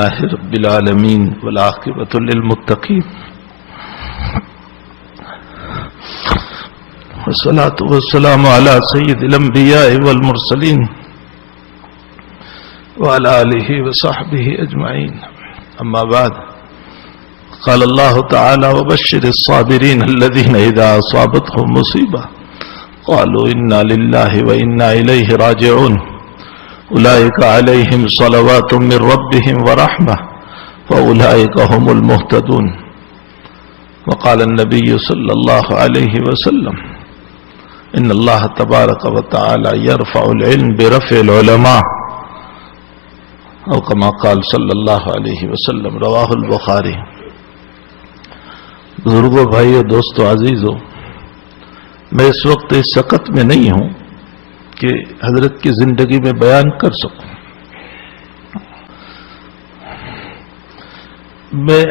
لله رب العالمين والعاقبة للمتقين والصلاة والسلام على سيد الأنبياء والمرسلين وعلى آله وصحبه أجمعين أما بعد قال الله تعالى وبشر الصابرين الذين إذا أصابتهم مصيبة قالوا إنا لله وإنا إليه راجعون أولئك عليهم صلوات من ربهم ورحمة وأولئك هم المهتدون وقال النبي صلى الله عليه وسلم إن الله تبارك وتعالى يرفع العلم برفع العلماء او كما قال صلی اللہ علیہ وسلم رواہ البخاری۔ بزرگوں، بھائیو، دوستو، عزیزو، میں اس وقت اس سقط میں نہیں ہوں کہ حضرت کی زندگی میں بیان کر سکوں۔ میں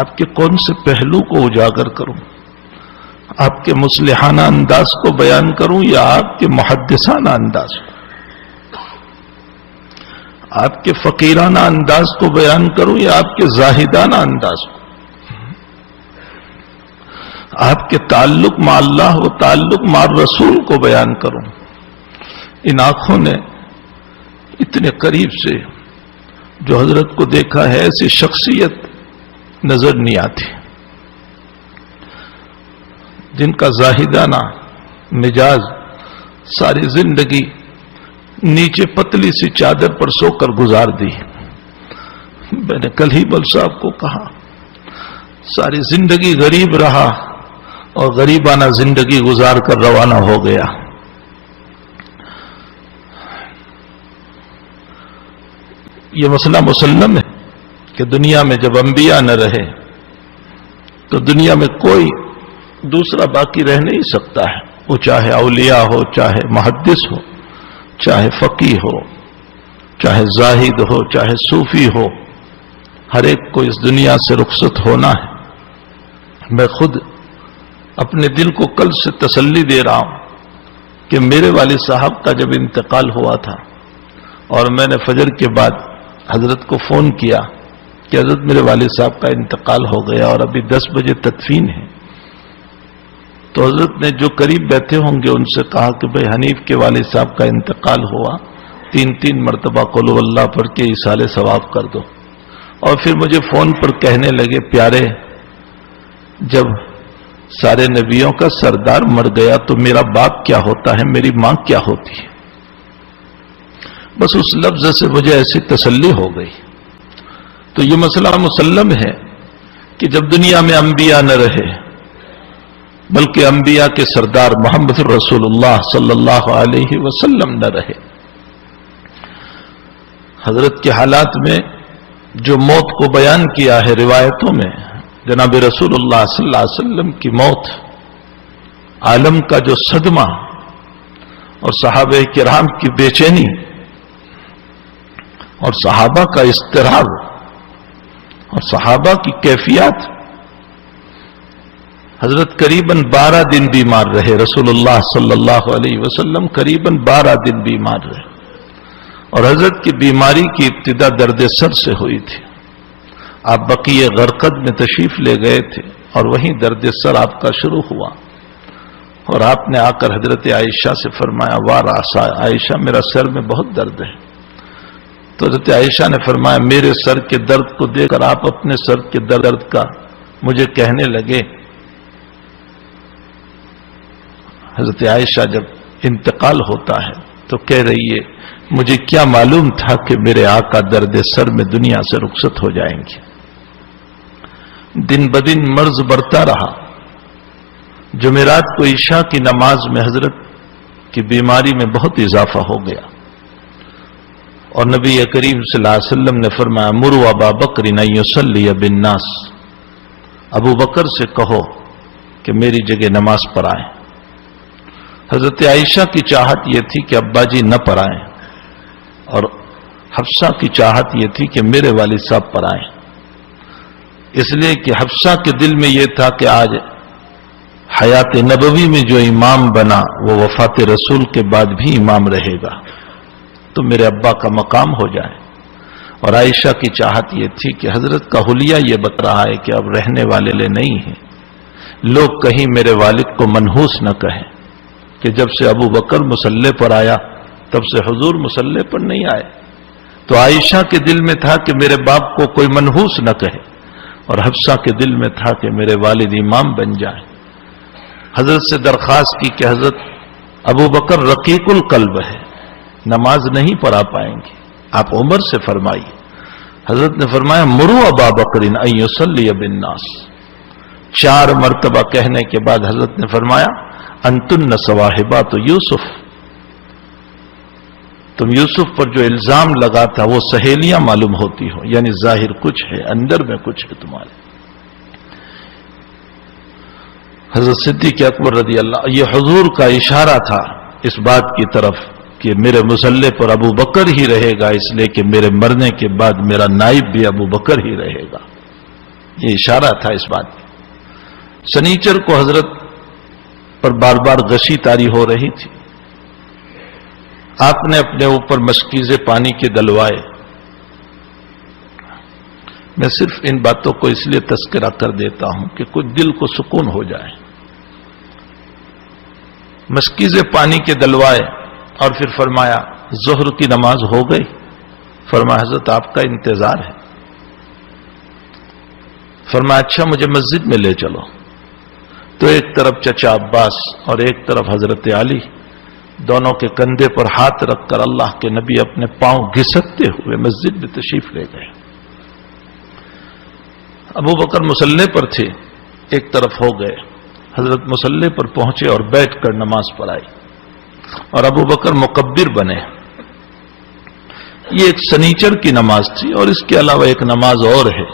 آپ کے کون سے پہلو کو اجاگر کروں؟ آپ کے مصلحانہ انداز کو بیان کروں یا آپ کے محدثانہ انداز کو؟ آپ کے فقیرانہ انداز کو بیان کروں یا آپ کے زاہدانہ انداز کو؟ آپ کے تعلق مع اللہ و تعلق مع رسول کو بیان کروں؟ ان آنکھوں نے اتنے قریب سے جو حضرت کو دیکھا ہے، ایسی شخصیت نظر نہیں آتی جن کا زاہدانہ مزاج ساری زندگی نیچے پتلی سی چادر پر سو کر گزار دی۔ میں نے کل ہی بل صاحب کو کہا، ساری زندگی غریب رہا اور غریبانہ زندگی گزار کر روانہ ہو گیا۔ یہ مسئلہ مسلم ہے کہ دنیا میں جب انبیاء نہ رہے تو دنیا میں کوئی دوسرا باقی رہ نہیں سکتا ہے، وہ چاہے اولیاء ہو، چاہے محدث ہو، چاہے فقیہ ہو، چاہے زاہد ہو، چاہے صوفی ہو، ہر ایک کو اس دنیا سے رخصت ہونا ہے۔ میں خود اپنے دل کو کل سے تسلی دے رہا ہوں کہ میرے والد صاحب کا جب انتقال ہوا تھا اور میں نے فجر کے بعد حضرت کو فون کیا کہ حضرت میرے والد صاحب کا انتقال ہو گیا اور ابھی 10 بجے تدفین ہے، تو حضرت نے جو قریب بیٹھے ہوں گے ان سے کہا کہ بھئی حنیف کے والد صاحب کا انتقال ہوا، 3 مرتبہ قل هو اللہ پڑھ کے ایصال ثواب کر دو۔ اور پھر مجھے فون پر کہنے لگے، پیارے، جب سارے نبیوں کا سردار مر گیا تو میرا باپ کیا ہوتا ہے، میری ماں کیا ہوتی ہے؟ بس اس لفظ سے مجھے ایسی تسلی ہو گئی۔ تو یہ مسئلہ مسلم ہے کہ جب دنیا میں انبیاء نہ رہے بلکہ انبیاء کے سردار محمد رسول اللہ صلی اللہ علیہ وسلم نہ رہے، حضرت کے حالات میں جو موت کو بیان کیا ہے روایتوں میں، جناب رسول اللہ صلی اللہ علیہ وسلم کی موت، عالم کا جو صدمہ اور صحابہ کرام کی بے چینی اور صحابہ کا اضطراب اور صحابہ کی کیفیات، حضرت قریباً 12 دن بیمار رہے، رسول اللہ صلی اللہ علیہ وسلم قریباً 12 دن بیمار رہے، اور حضرت کی بیماری کی ابتدا درد سر سے ہوئی تھی۔ آپ بقیع غرقد میں تشریف لے گئے تھے اور وہیں درد سر آپ کا شروع ہوا، اور آپ نے آ کر حضرت عائشہ سے فرمایا، وار عائشہ، میرا سر میں بہت درد ہے۔ تو حضرت عائشہ نے فرمایا، میرے سر کے درد کو دیکھ کر آپ اپنے سر کے درد کا مجھے کہنے لگے۔ حضرت عائشہ جب انتقال ہوتا ہے تو کہہ رہی ہے، مجھے کیا معلوم تھا کہ میرے آقا درد سر میں دنیا سے رخصت ہو جائیں گے۔ دن بدن مرض بڑھتا رہا۔ جمعرات کو عشاء کی نماز میں حضرت کی بیماری میں بہت اضافہ ہو گیا، اور نبی کریم صلی اللہ علیہ وسلم نے فرمایا، مروا ابا بکر ان یصلی بالناس، ابو بکر سے کہو کہ میری جگہ نماز پڑھائیں۔ حضرت عائشہ کی چاہت یہ تھی کہ ابا جی نہ پڑھائیں، اور حفصہ کی چاہت یہ تھی کہ میرے والد صاحب پڑھائیں، اس لیے کہ حفصہ کے دل میں یہ تھا کہ آج حیات نبوی میں جو امام بنا وہ وفات رسول کے بعد بھی امام رہے گا، تو میرے ابا کا مقام ہو جائے۔ اور عائشہ کی چاہت یہ تھی کہ حضرت کا حلیہ یہ بتا رہا ہے کہ اب رہنے والے لے نہیں ہیں، لوگ کہیں میرے والد کو منحوس نہ کہیں کہ جب سے ابو بکر مصلی پر آیا تب سے حضور مصلی پر نہیں آئے۔ تو عائشہ کے دل میں تھا کہ میرے باپ کو کوئی منحوس نہ کہے، اور حفصہ کے دل میں تھا کہ میرے والد امام بن جائیں۔ حضرت سے درخواست کی کہ حضرت ابو بکر رقیق القلب ہے، نماز نہیں پڑھا پائیں گے، آپ عمر سے فرمائیے۔ حضرت نے فرمایا مرو ابا بکر ان یصلی بالناس۔ 4 مرتبہ کہنے کے بعد حضرت نے فرمایا انتن صواحبات یوسف، تم یوسف پر جو الزام لگا تھا وہ سہیلیاں معلوم ہوتی ہو، یعنی ظاہر کچھ ہے اندر میں کچھ ہے تمہارے۔ حضرت صدیق اکبر رضی اللہ، یہ حضور کا اشارہ تھا اس بات کی طرف کہ میرے مصلی پر ابو بکر ہی رہے گا، اس لیے کہ میرے مرنے کے بعد میرا نائب بھی ابو بکر ہی رہے گا، یہ اشارہ تھا اس بات کی۔ سنیچر کو حضرت پر بار بار غشی طاری ہو رہی تھی، آپ نے اپنے اوپر مشکیزے پانی کے دلوائے۔ میں صرف ان باتوں کو اس لیے تذکرہ کر دیتا ہوں کہ کچھ دل کو سکون ہو جائے۔ مشکیزے پانی کے دلوائے اور پھر فرمایا ظہر کی نماز ہو گئی؟ فرمایا حضرت آپ کا انتظار ہے۔ فرمایا اچھا مجھے مسجد میں لے چلو۔ تو ایک طرف چچا عباس اور ایک طرف حضرت علی، دونوں کے کندھے پر ہاتھ رکھ کر اللہ کے نبی اپنے پاؤں گھسکتے ہوئے مسجد میں تشریف لے گئے۔ ابو بکر مصلی پر تھے، ایک طرف ہو گئے، حضرت مصلی پر پہنچے اور بیٹھ کر نماز پڑھائی، اور ابو بکر مکبر بنے۔ یہ ایک سنیچر کی نماز تھی، اور اس کے علاوہ ایک نماز اور ہے،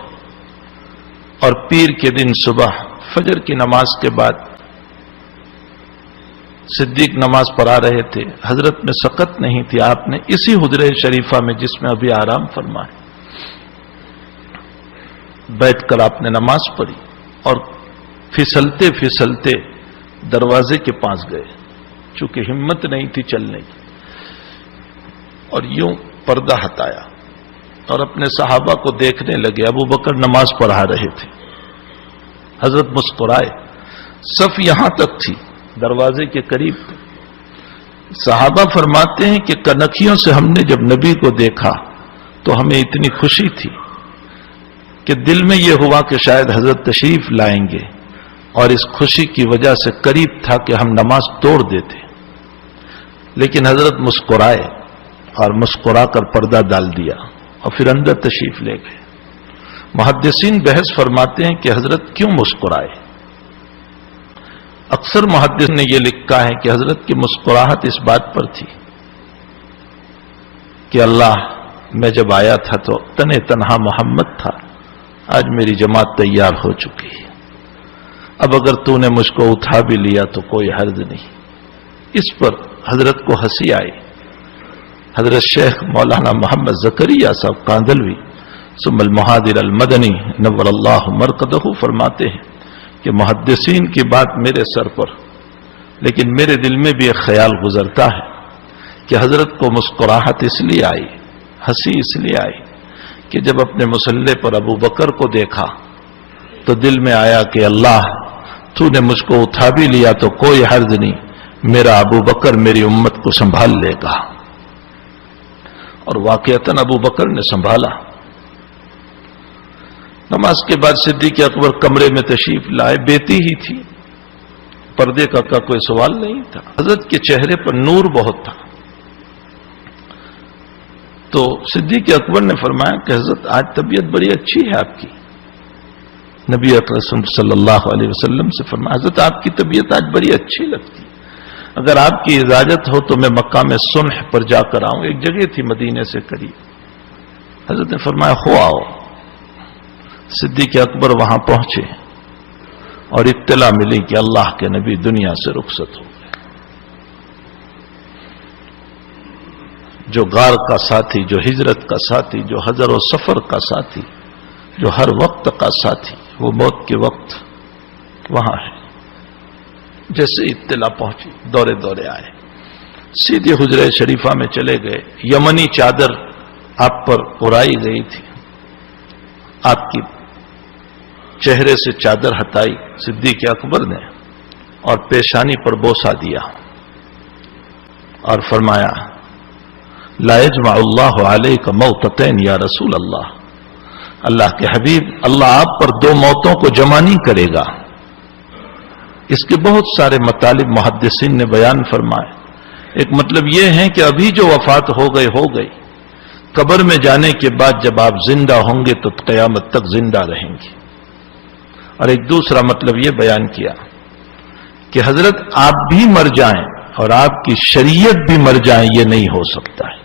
اور پیر کے دن صبح فجر کی نماز کے بعد صدیق نماز پڑھا رہے تھے، حضرت میں سقط نہیں تھی، آپ نے اسی حجرہ شریفہ میں جس میں ابھی آرام فرمائے بیٹھ کر آپ نے نماز پڑھی، اور پھسلتے پھسلتے دروازے کے پاس گئے، چونکہ ہمت نہیں تھی چلنے کی، اور یوں پردہ ہٹایا اور اپنے صحابہ کو دیکھنے لگے۔ ابو بکر نماز پڑھا رہے تھے، حضرت مسکرائے، صف یہاں تک تھی، دروازے کے قریب تھے۔ صحابہ فرماتے ہیں کہ کنکھیوں سے ہم نے جب نبی کو دیکھا تو ہمیں اتنی خوشی تھی کہ دل میں یہ ہوا کہ شاید حضرت تشریف لائیں گے، اور اس خوشی کی وجہ سے قریب تھا کہ ہم نماز توڑ دیتے، لیکن حضرت مسکرائے اور مسکرا کر پردہ ڈال دیا اور پھر اندر تشریف لے گئے۔ محدثین بحث فرماتے ہیں کہ حضرت کیوں مسکرائے؟ اکثر محدث نے یہ لکھا ہے کہ حضرت کی مسکراہٹ اس بات پر تھی کہ اللہ میں جب آیا تھا تو تنہا محمد تھا، آج میری جماعت تیار ہو چکی ہے، اب اگر تو نے مجھ کو اٹھا بھی لیا تو کوئی حرج نہیں۔ اس پر حضرت کو ہنسی آئی۔ حضرت شیخ مولانا محمد زکریا صاحب کاندلوی ثم المہادر المدنی نور اللہ مرقدہ فرماتے ہیں کہ محدثین کی بات میرے سر پر، لیکن میرے دل میں بھی ایک خیال گزرتا ہے کہ حضرت کو مسکراہٹ اس لیے آئی، ہنسی اس لیے آئی کہ جب اپنے مصلی پر ابو بکر کو دیکھا تو دل میں آیا کہ اللہ تو نے مجھ کو اٹھا بھی لیا تو کوئی حرج نہیں، میرا ابو بکر میری امت کو سنبھال لے گا، اور واقعتاً ابو بکر نے سنبھالا۔ نماز کے بعد صدیق اکبر کمرے میں تشریف لائے، بیٹی ہی تھی، پردے کا کوئی سوال نہیں تھا، حضرت کے چہرے پر نور بہت تھا۔ تو صدیق اکبر نے فرمایا کہ حضرت آج طبیعت بڑی اچھی ہے آپ کی۔ نبی اکرم صلی اللہ علیہ وسلم سے فرمایا حضرت آپ کی طبیعت آج بڑی اچھی لگتی، اگر آپ کی اجازت ہو تو میں مقام صنح پر جا کر آؤں، ایک جگہ تھی مدینے سے قریب۔ حضرت نے فرمایا ہو آؤ۔ صدیق اکبر وہاں پہنچے اور اطلاع ملی کہ اللہ کے نبی دنیا سے رخصت ہو گئے۔ جو غار کا ساتھی، جو ہجرت کا ساتھی، جو حضر و سفر کا ساتھی، جو ہر وقت کا ساتھی، وہ موت کے وقت وہاں ہے۔ جیسے اطلاع پہنچی دورے دورے آئے، سیدھے حجرہ شریفہ میں چلے گئے، یمنی چادر آپ پر اڑائی گئی تھی، آپ کی چہرے سے چادر ہٹائی صدیق اکبر نے اور پیشانی پر بوسہ دیا اور فرمایا لا یجمع اللہ علیک موتتین یا رسول اللہ، اللہ کے حبیب، اللہ آپ پر دو موتوں کو جمع نہیں کرے گا۔ اس کے بہت سارے مطالب محدثین نے بیان فرمائے۔ ایک مطلب یہ ہے کہ ابھی جو وفات ہو گئی، قبر میں جانے کے بعد جب آپ زندہ ہوں گے تو قیامت تک زندہ رہیں گے۔ اور ایک دوسرا مطلب یہ بیان کیا کہ حضرت آپ بھی مر جائیں اور آپ کی شریعت بھی مر جائیں، یہ نہیں ہو سکتا ہے۔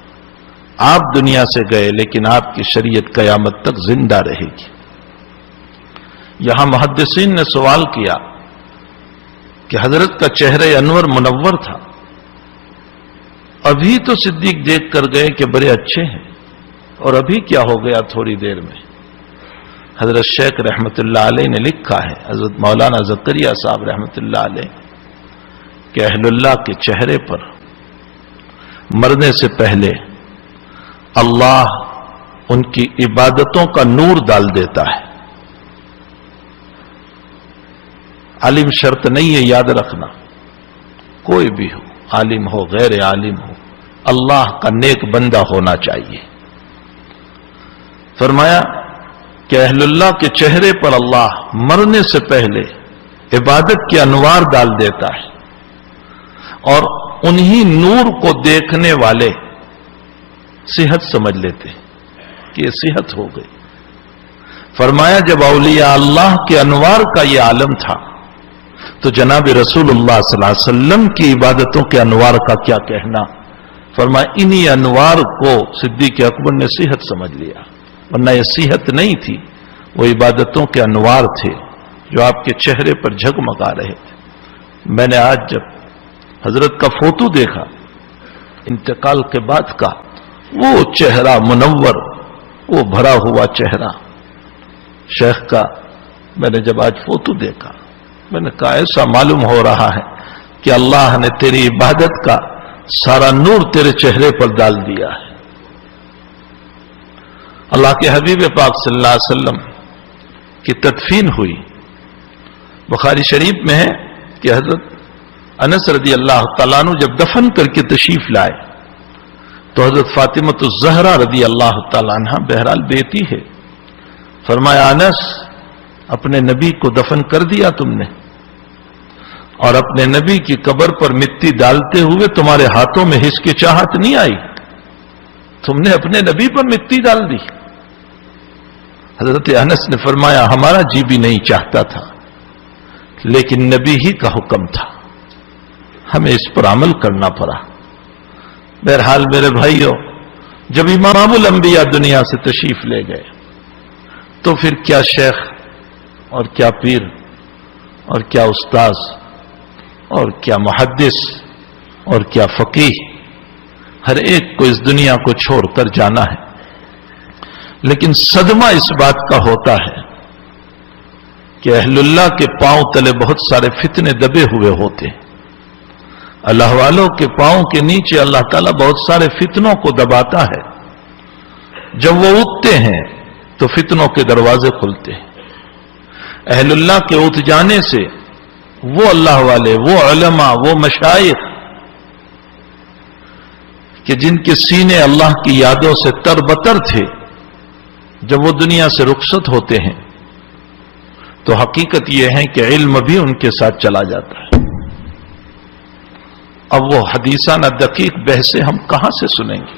آپ دنیا سے گئے لیکن آپ کی شریعت قیامت تک زندہ رہے گی۔ یہاں محدثین نے سوال کیا کہ حضرت کا چہرہ انور منور تھا، ابھی تو صدیق دیکھ کر گئے کہ بڑے اچھے ہیں، اور ابھی کیا ہو گیا تھوڑی دیر میں؟ حضرت شیخ رحمت اللہ علیہ نے لکھا ہے، حضرت مولانا زکریا صاحب رحمت اللہ علیہ، کہ اہل اللہ کے چہرے پر مرنے سے پہلے اللہ ان کی عبادتوں کا نور ڈال دیتا ہے۔ عالم شرط نہیں ہے، یاد رکھنا، کوئی بھی ہو، عالم ہو غیر عالم ہو، اللہ کا نیک بندہ ہونا چاہیے۔ فرمایا کہ اہل اللہ کے چہرے پر اللہ مرنے سے پہلے عبادت کے انوار ڈال دیتا ہے، اور انہی نور کو دیکھنے والے صحت سمجھ لیتے کہ یہ صحت ہو گئی۔ فرمایا جب اولیاء اللہ کے انوار کا یہ عالم تھا تو جناب رسول اللہ صلی اللہ علیہ وسلم کی عبادتوں کے انوار کا کیا کہنا؟ فرمایا انہی انوار کو صدیق اکبر نے صحت سمجھ لیا، ورنہ یہ صحت نہیں تھی، وہ عبادتوں کے انوار تھے جو آپ کے چہرے پر جھگمگا رہے تھے۔ میں نے آج جب حضرت کا فوٹو دیکھا انتقال کے بعد کا، وہ چہرہ منور، وہ بھرا ہوا چہرہ شیخ کا، میں نے جب آج فوٹو دیکھا میں نے کہا ایسا معلوم ہو رہا ہے کہ اللہ نے تیری عبادت کا سارا نور تیرے چہرے پر ڈال دیا ہے۔ اللہ کے حبیب پاک صلی اللہ علیہ وسلم کی تدفین ہوئی، بخاری شریف میں ہے کہ حضرت انس رضی اللہ تعالیٰ عنہ جب دفن کر کے تشریف لائے تو حضرت فاطمۃ الزہرا رضی اللہ تعالیٰ عنہ، بہرحال بیٹی ہے، فرمایا انس اپنے نبی کو دفن کر دیا تم نے، اور اپنے نبی کی قبر پر مٹی ڈالتے ہوئے تمہارے ہاتھوں میں ہچکچاہٹ نہیں آئی، تم نے اپنے نبی پر مٹی ڈال دی۔ حضرت انس نے فرمایا ہمارا جی بھی نہیں چاہتا تھا، لیکن نبی ہی کا حکم تھا، ہمیں اس پر عمل کرنا پڑا۔ بہرحال میرے بھائیوں، جب امام الانبیاء دنیا سے تشریف لے گئے تو پھر کیا شیخ اور کیا پیر اور کیا استاذ اور کیا محدث اور کیا فقیہ، ہر ایک کو اس دنیا کو چھوڑ کر جانا ہے۔ لیکن صدمہ اس بات کا ہوتا ہے کہ اہل اللہ کے پاؤں تلے بہت سارے فتنے دبے ہوئے ہوتے ہیں، اللہ والوں کے پاؤں کے نیچے اللہ تعالیٰ بہت سارے فتنوں کو دباتا ہے، جب وہ اٹھتے ہیں تو فتنوں کے دروازے کھلتے ہیں۔ اہل اللہ کے اٹھ جانے سے وہ اللہ والے، وہ علماء، وہ مشائخ کہ جن کے سینے اللہ کی یادوں سے تر بتر تھے، جب وہ دنیا سے رخصت ہوتے ہیں تو حقیقت یہ ہے کہ علم بھی ان کے ساتھ چلا جاتا ہے۔ اب وہ حدیثانہ دقیق بحثیں ہم کہاں سے سنیں گے؟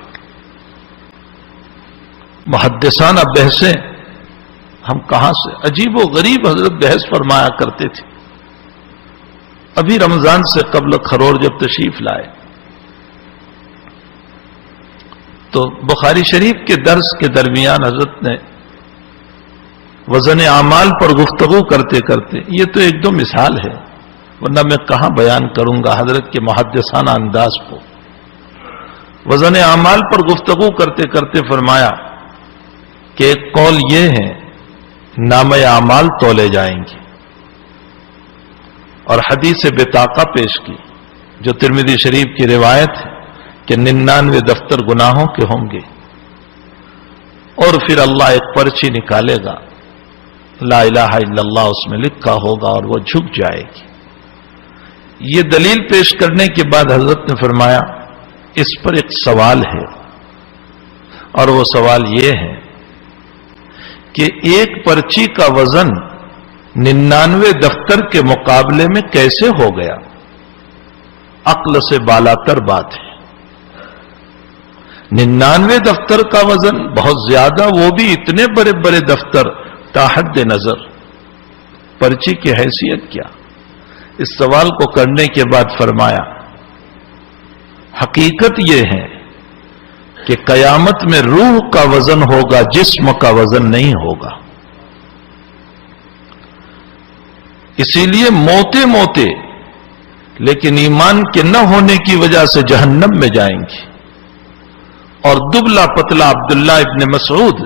محدثانہ بحثیں ہم کہاں سے؟ عجیب و غریب حضرت بحث فرمایا کرتے تھے۔ ابھی رمضان سے قبل خرور جب تشریف لائے تو بخاری شریف کے درس کے درمیان حضرت نے وزن اعمال پر گفتگو کرتے کرتے، یہ تو ایک دو مثال ہے ورنہ میں کہاں بیان کروں گا حضرت کے محدثانہ انداز کو، وزن اعمال پر گفتگو کرتے کرتے فرمایا کہ ایک قول یہ ہے نامہ اعمال تولے جائیں گے، اور حدیث بطاقہ پیش کی جو ترمذی شریف کی روایت ہے کہ 99 دفتر گناہوں کے ہوں گے، اور پھر اللہ ایک پرچی نکالے گا، لا الہ الا اللہ اس میں لکھا ہوگا اور وہ جھک جائے گی۔ یہ دلیل پیش کرنے کے بعد حضرت نے فرمایا اس پر ایک سوال ہے، اور وہ سوال یہ ہے کہ ایک پرچی کا وزن 99 دفتر کے مقابلے میں کیسے ہو گیا؟ عقل سے بالاتر بات ہے۔ 99 دفتر کا وزن بہت زیادہ، وہ بھی اتنے بڑے بڑے دفتر، تاحد نظر پرچی کی حیثیت کیا؟ اس سوال کو کرنے کے بعد فرمایا حقیقت یہ ہے کہ قیامت میں روح کا وزن ہوگا، جسم کا وزن نہیں ہوگا۔ اسی لیے موتے موتے لیکن ایمان کے نہ ہونے کی وجہ سے جہنم میں جائیں گے۔ اور دبلا پتلا عبداللہ ابن مسعود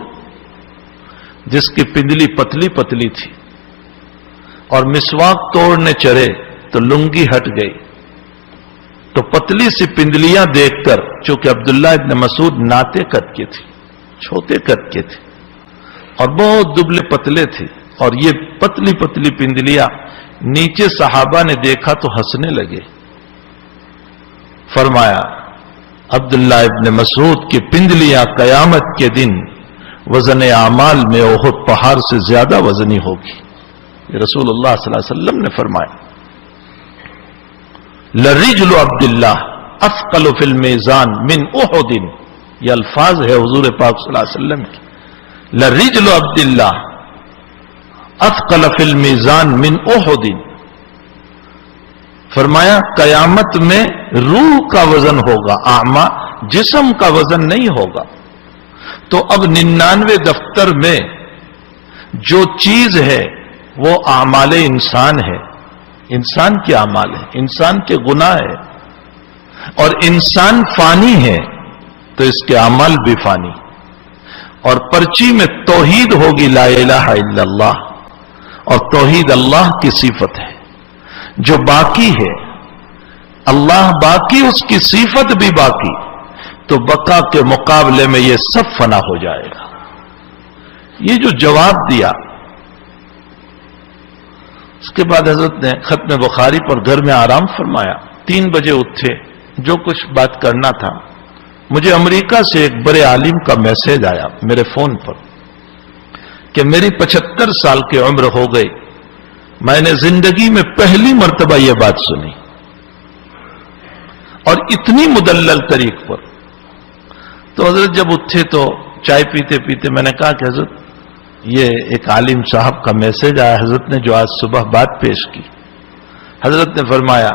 جس کی پندلی پتلی پتلی تھی اور مسواک توڑنے چڑھے تو لنگی ہٹ گئی، تو پتلی سی پندلیاں دیکھ کر، چونکہ عبداللہ ابن مسعود ناتے قد کے تھے، چھوٹے قد کے تھے اور بہت دبلے پتلے تھے، اور یہ پتلی پتلی پندلیاں نیچے صحابہ نے دیکھا تو ہنسنے لگے۔ فرمایا عبداللہ ابن مسعود کی پندلیاں قیامت کے دن وزن اعمال میں احد پہاڑ سے زیادہ وزنی ہوگی۔ یہ رسول اللہ صلی اللہ علیہ وسلم نے فرمایا لرجل عبداللہ اثقل فی المیزان من احد، یہ الفاظ ہے حضور پاک صلی اللہ علیہ وسلم کی، لرجل عبداللہ اثقل فی المیزان من احد۔ فرمایا قیامت میں روح کا وزن ہوگا، اعمال جسم کا وزن نہیں ہوگا۔ تو اب 99 دفتر میں جو چیز ہے وہ اعمال انسان ہے، انسان کے اعمال ہے، انسان کے گناہ ہے، اور انسان فانی ہے تو اس کے اعمال بھی فانی۔ اور پرچی میں توحید ہوگی، لا الہ الا اللہ، اور توحید اللہ کی صفت ہے جو باقی ہے، اللہ باقی، اس کی صفت بھی باقی، تو بقا کے مقابلے میں یہ سب فنا ہو جائے گا۔ یہ جو جواب دیا، اس کے بعد حضرت نے ختم بخاری پر گھر میں آرام فرمایا، 3 بجے اٹھے، جو کچھ بات کرنا تھا۔ مجھے امریکہ سے ایک بڑے عالم کا میسج آیا میرے فون پر کہ میری 75 سال کی عمر ہو گئی، میں نے زندگی میں پہلی مرتبہ یہ بات سنی، اور اتنی مدلل طریق پر۔ تو حضرت جب اٹھے تو چائے پیتے پیتے میں نے کہا کہ حضرت یہ ایک عالم صاحب کا میسج آیا، حضرت نے جو آج صبح بات پیش کی۔ حضرت نے فرمایا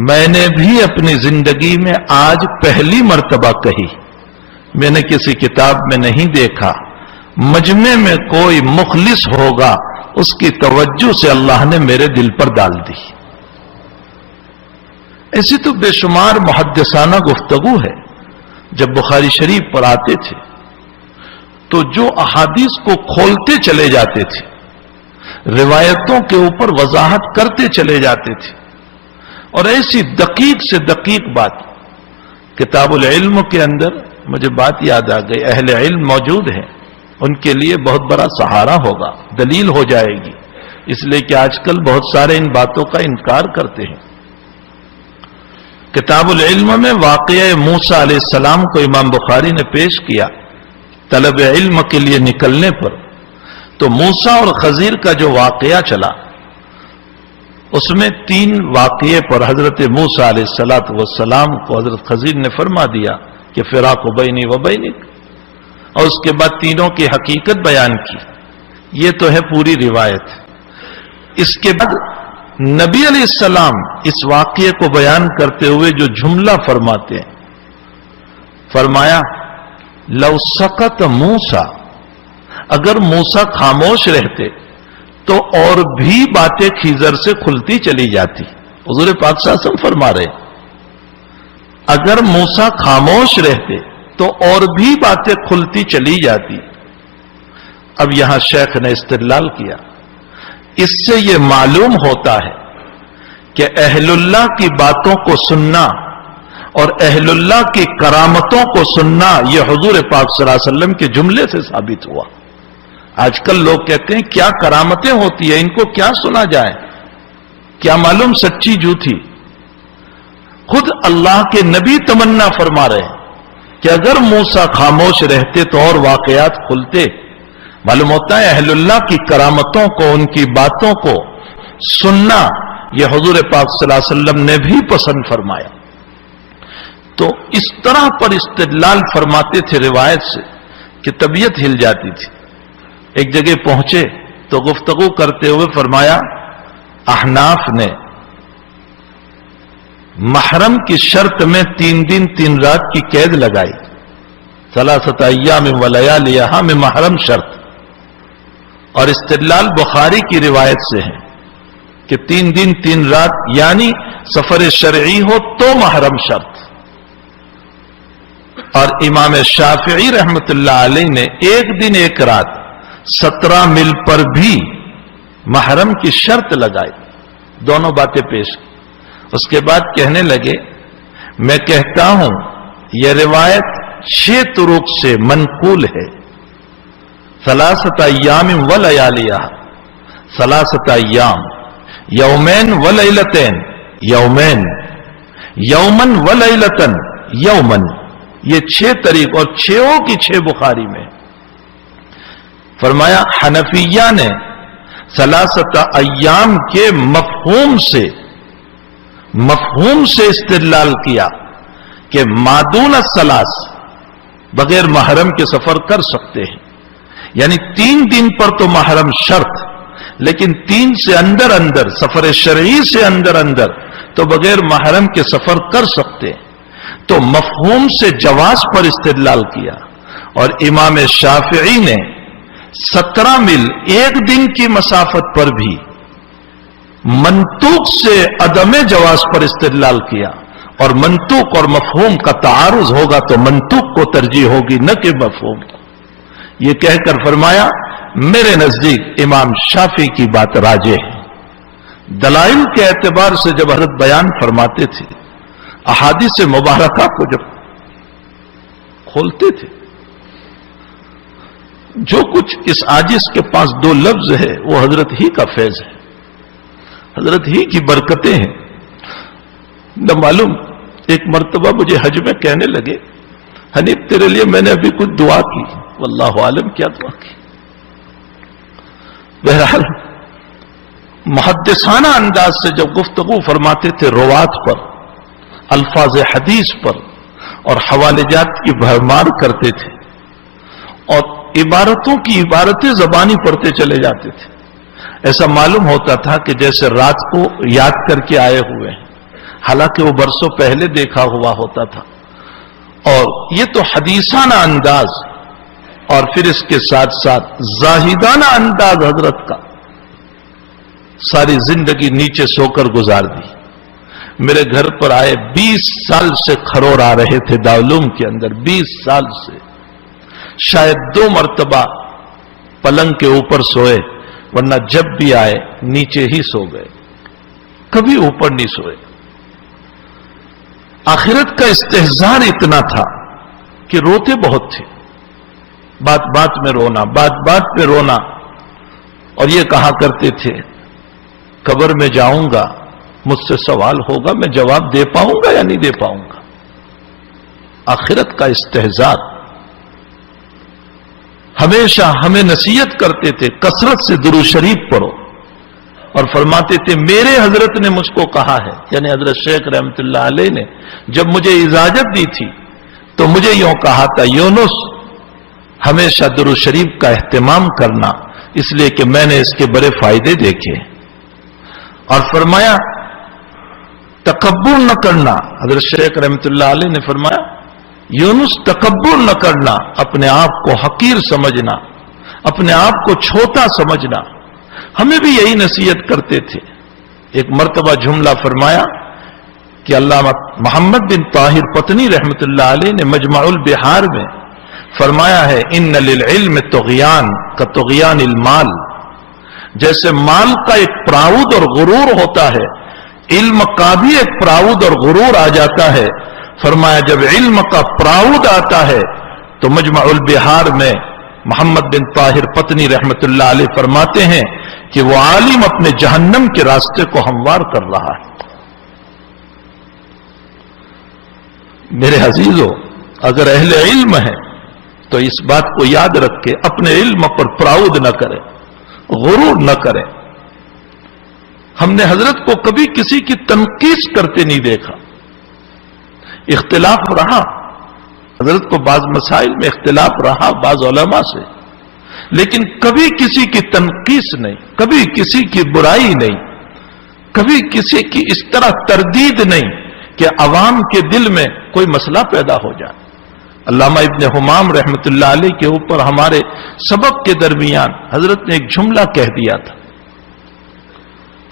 میں نے بھی اپنی زندگی میں آج پہلی مرتبہ کہی، میں نے کسی کتاب میں نہیں دیکھا، مجمع میں کوئی مخلص ہوگا اس کی توجہ سے اللہ نے میرے دل پر ڈال دی۔ ایسی تو بے شمار محدثانہ گفتگو ہے۔ جب بخاری شریف پر آتے تھے تو جو احادیث کو کھولتے چلے جاتے تھے، روایتوں کے اوپر وضاحت کرتے چلے جاتے تھے، اور ایسی دقیق سے دقیق بات۔ کتاب العلم کے اندر مجھے بات یاد آ گئی، اہل علم موجود ہیں، ان کے لیے بہت بڑا سہارا ہوگا، دلیل ہو جائے گی، اس لیے کہ آج کل بہت سارے ان باتوں کا انکار کرتے ہیں۔ کتاب العلم میں واقعہ موسیٰ علیہ السلام کو امام بخاری نے پیش کیا طلب علم کے لیے نکلنے پر۔ تو موسیٰ اور خضر کا جو واقعہ چلا، اس میں 3 واقعے پر حضرت موسیٰ علیہ السلام کو حضرت خضر نے فرما دیا کہ فراق بینی و بینک، اور اس کے بعد تینوں کی حقیقت بیان کی۔ یہ تو ہے پوری روایت۔ اس کے بعد نبی علیہ السلام اس واقعے کو بیان کرتے ہوئے جو جملہ فرماتے ہیں، فرمایا لو سکت موسیٰ، اگر موسیٰ خاموش رہتے تو اور بھی باتیں خضر سے کھلتی چلی جاتی۔ حضور پاک صلی اللہ علیہ وسلم فرما رہے اگر موسیٰ خاموش رہتے تو اور بھی باتیں کھلتی چلی جاتی۔ اب یہاں شیخ نے استدلال کیا، اس سے یہ معلوم ہوتا ہے کہ اہل اللہ کی باتوں کو سننا اور اہل اللہ کی کرامتوں کو سننا یہ حضور پاک صلی اللہ علیہ وسلم کے جملے سے ثابت ہوا۔ آج کل لوگ کہتے ہیں کیا کرامتیں ہوتی ہیں، ان کو کیا سنا جائے، کیا معلوم سچی جھوٹی۔ خود اللہ کے نبی تمنا فرما رہے ہیں کہ اگر موسیٰ خاموش رہتے تو اور واقعات کھلتے۔ معلوم ہوتا ہے اہل اللہ کی کرامتوں کو، ان کی باتوں کو سننا یہ حضور پاک صلی اللہ علیہ وسلم نے بھی پسند فرمایا۔ تو اس طرح پر استدلال فرماتے تھے روایت سے کہ طبیعت ہل جاتی تھی۔ ایک جگہ پہنچے تو گفتگو کرتے ہوئے فرمایا احناف نے محرم کی شرط میں 3 دن 3 رات کی قید لگائی، 3 ایام و لیالیہا میں محرم شرط، اور استدلال بخاری کی روایت سے ہے کہ 3 دن 3 رات یعنی سفر شرعی ہو تو محرم شرط۔ اور امام شافعی رحمت اللہ علیہ نے 1 دن 1 رات 17 میل پر بھی محرم کی شرط لگائی، دونوں باتیں پیش کی۔ اس کے بعد کہنے لگے میں کہتا ہوں یہ روایت 6 طرق سے منقول ہے، 3 ایام و لیالیہا، 3 ایام، یومین و لیلتین، یومین، یومن و لیلتن، یومن، یہ 6 طریق اور 6 کی 6 بخاری میں۔ فرمایا حنفیہ نے 3 ایام کے مفہوم سے استدلال کیا کہ مادون الثلاث بغیر محرم کے سفر کر سکتے ہیں، یعنی 3 دن پر تو محرم شرط، لیکن 3 سے اندر سفر شرعی سے اندر تو بغیر محرم کے سفر کر سکتے ہیں۔ تو مفہوم سے جواز پر استدلال کیا، اور امام شافعی نے 17 میل 1 دن کی مسافت پر بھی منطوق سے عدم جواز پر استدلال کیا، اور منطوق اور مفہوم کا تعارض ہوگا تو منطوق کو ترجیح ہوگی نہ کہ مفہوم کو۔ یہ کہہ کر فرمایا میرے نزدیک امام شافعی کی بات راجح ہے۔ دلائل کے اعتبار سے جب حضرت بیان فرماتے تھے، احادیث مبارکہ کو جب کھولتے تھے، جو کچھ اس عاجز کے پاس 2 لفظ ہے وہ حضرت ہی کا فیض ہے، حضرت ہی کی برکتیں ہیں۔ نہ معلوم ایک مرتبہ مجھے حج میں کہنے لگے حنیف تیرے لیے میں نے ابھی کچھ دعا کی، واللہ عالم کیا دعا کی۔ بہرحال محدثانہ انداز سے جب گفتگو فرماتے تھے روات پر، الفاظ حدیث پر، اور حوالے جات کی بھرمار کرتے تھے، اور عبارتوں کی عبارتیں زبانی پڑھتے چلے جاتے تھے، ایسا معلوم ہوتا تھا کہ جیسے رات کو یاد کر کے آئے ہوئے ہیں، حالانکہ وہ برسوں پہلے دیکھا ہوا ہوتا تھا۔ اور یہ تو حدیثانہ انداز، اور پھر اس کے ساتھ ساتھ زاہدانہ انداز حضرت کا، ساری زندگی نیچے سو کر گزار دی۔ میرے گھر پر آئے 20 سال سے کھرور آ رہے تھے دارالعلوم کے اندر، 20 سال سے شاید 2 مرتبہ پلنگ کے اوپر سوئے، ورنہ جب بھی آئے نیچے ہی سو گئے، کبھی اوپر نہیں سوئے۔ آخرت کا استحضار اتنا تھا کہ روتے بہت تھے، بات بات میں رونا، بات بات پہ رونا، اور یہ کہا کرتے تھے قبر میں جاؤں گا مجھ سے سوال ہوگا، میں جواب دے پاؤں گا یا نہیں دے پاؤں گا۔ آخرت کا استحضار۔ ہمیشہ ہمیں نصیحت کرتے تھے کثرت سے درود شریف پڑھو، اور فرماتے تھے میرے حضرت نے مجھ کو کہا ہے، یعنی حضرت شیخ رحمت اللہ علیہ نے جب مجھے اجازت دی تھی تو مجھے یوں کہا تھا یونس ہمیشہ درود شریف کا اہتمام کرنا، اس لیے کہ میں نے اس کے بڑے فائدے دیکھے۔ اور فرمایا تکبر نہ کرنا، حضرت شیخ رحمت اللہ علیہ نے فرمایا یونس تکبر نہ کرنا، اپنے آپ کو حقیر سمجھنا، اپنے آپ کو چھوٹا سمجھنا۔ ہمیں بھی یہی نصیحت کرتے تھے۔ ایک مرتبہ جملہ فرمایا کہ علامہ محمد بن طاہر پتنی رحمت اللہ علیہ نے مجمع البحار میں فرمایا ہے ان للعلم طغیان کا طغیان المال، جیسے مال کا ایک پراؤد اور غرور ہوتا ہے، علم کا بھی ایک پراؤد اور غرور آ جاتا ہے۔ فرمایا جب علم کا پراؤد آتا ہے تو مجمع البحار میں محمد بن طاہر پتنی رحمت اللہ علیہ فرماتے ہیں کہ وہ عالم اپنے جہنم کے راستے کو ہموار کر رہا ہے۔ میرے عزیزو، اگر اہل علم ہے تو اس بات کو یاد رکھ کے اپنے علم پر پراؤد نہ کرے، غرور نہ کرے۔ ہم نے حضرت کو کبھی کسی کی تنقید کرتے نہیں دیکھا۔ اختلاف رہا، حضرت کو بعض مسائل میں اختلاف رہا بعض علماء سے، لیکن کبھی کسی کی تنقید نہیں، کبھی کسی کی برائی نہیں، کبھی کسی کی اس طرح تردید نہیں کہ عوام کے دل میں کوئی مسئلہ پیدا ہو جائے۔ علامہ ابن حمام رحمت اللہ علیہ کے اوپر ہمارے سبق کے درمیان حضرت نے ایک جملہ کہہ دیا تھا۔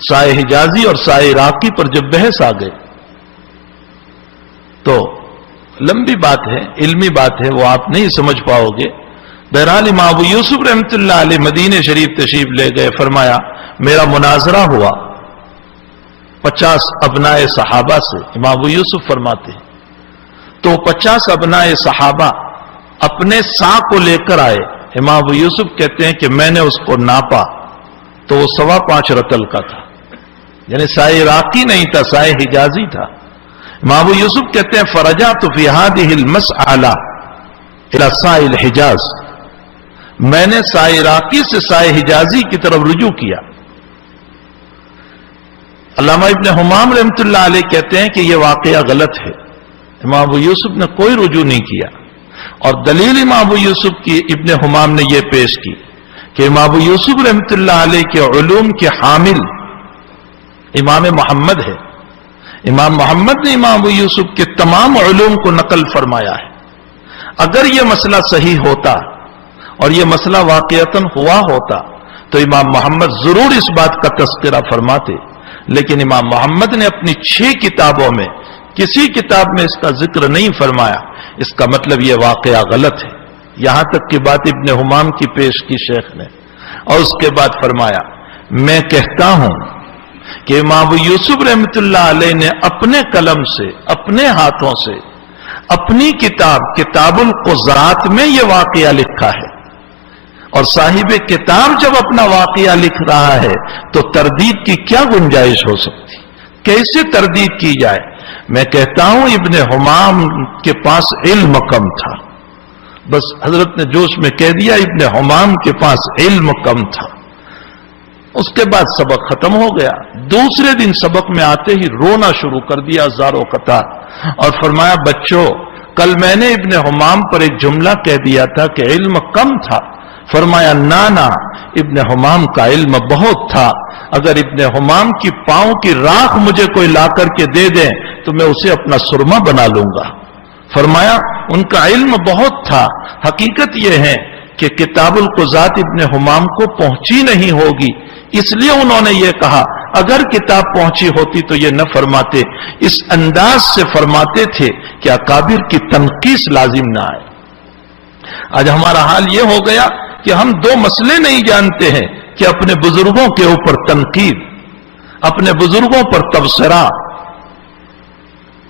سائے حجازی اور سائے عراقی پر جب بحث آ گئے تو لمبی بات ہے، علمی بات ہے، وہ آپ نہیں سمجھ پاؤ گے۔ بہرحال امام ابو یوسف رحمت اللہ علیہ مدینہ شریف تشریف لے گئے، فرمایا میرا مناظرہ ہوا 50 ابنائے صحابہ سے۔ امام ابو یوسف فرماتے ہیں تو 50 ابنائے صحابہ اپنے سا کو لے کر آئے۔ امام ابو یوسف کہتے ہیں کہ میں نے اس کو ناپا تو وہ 5.25 رطل کا تھا، یعنی سائے عراقی نہیں تھا، سائے حجازی تھا۔ امام ابو یوسف کہتے ہیں فرجعت فی هذه المسألہ الى سائے الحجاز، میں نے سائے عراقی سے سائے حجازی کی طرف رجوع کیا۔ علامہ ابن حمام رحمت اللہ علیہ کہتے ہیں کہ یہ واقعہ غلط ہے، امام ابو یوسف نے کوئی رجوع نہیں کیا، اور دلیل امام ابو یوسف کی ابن حمام نے یہ پیش کی کہ امام ابو یوسف رحمت اللہ علیہ کے علوم کے حامل امام محمد ہے۔ امام محمد نے امام ابو یوسف کے تمام علوم کو نقل فرمایا ہے۔ اگر یہ مسئلہ صحیح ہوتا اور یہ مسئلہ واقعتاً ہوا ہوتا تو امام محمد ضرور اس بات کا تذکرہ فرماتے، لیکن امام محمد نے اپنی 6 کتابوں میں کسی کتاب میں اس کا ذکر نہیں فرمایا۔ اس کا مطلب یہ واقعہ غلط ہے۔ یہاں تک کہ بات ابن حمام کی پیش کی شیخ نے، اور اس کے بعد فرمایا میں کہتا ہوں کہ امام ابو یوسف رحمت اللہ علیہ نے اپنے قلم سے، اپنے ہاتھوں سے، اپنی کتاب القضات میں یہ واقعہ لکھا ہے، اور صاحب کتاب جب اپنا واقعہ لکھ رہا ہے تو تردید کی کیا گنجائش ہو سکتی، کیسے تردید کی جائے؟ میں کہتا ہوں ابن حمام کے پاس علم کم تھا، بس حضرت نے جوش میں کہہ دیا ابن حمام کے پاس علم کم تھا۔ اس کے بعد سبق ختم ہو گیا۔ دوسرے دن سبق میں آتے ہی رونا شروع کر دیا زاروں قطار، اور فرمایا بچوں کل میں نے ابن حمام پر ایک جملہ کہہ دیا تھا کہ علم کم تھا۔ فرمایا نانا، ابن حمام کا علم بہت تھا، اگر ابن حمام کی پاؤں کی راکھ مجھے کوئی لا کر کے دے دیں تو میں اسے اپنا سرما بنا لوں گا۔ فرمایا ان کا علم بہت تھا، حقیقت یہ ہے کہ کتاب القضات ابن حمام کو پہنچی نہیں ہوگی، اس لیے انہوں نے یہ کہا، اگر کتاب پہنچی ہوتی تو یہ نہ فرماتے، اس انداز سے فرماتے تھے کہ اکابر کی تنقیص لازم نہ آئے۔ آج ہمارا حال یہ ہو گیا کہ ہم 2 مسئلے نہیں جانتے ہیں کہ اپنے بزرگوں کے اوپر تنقید، اپنے بزرگوں پر تبصرہ۔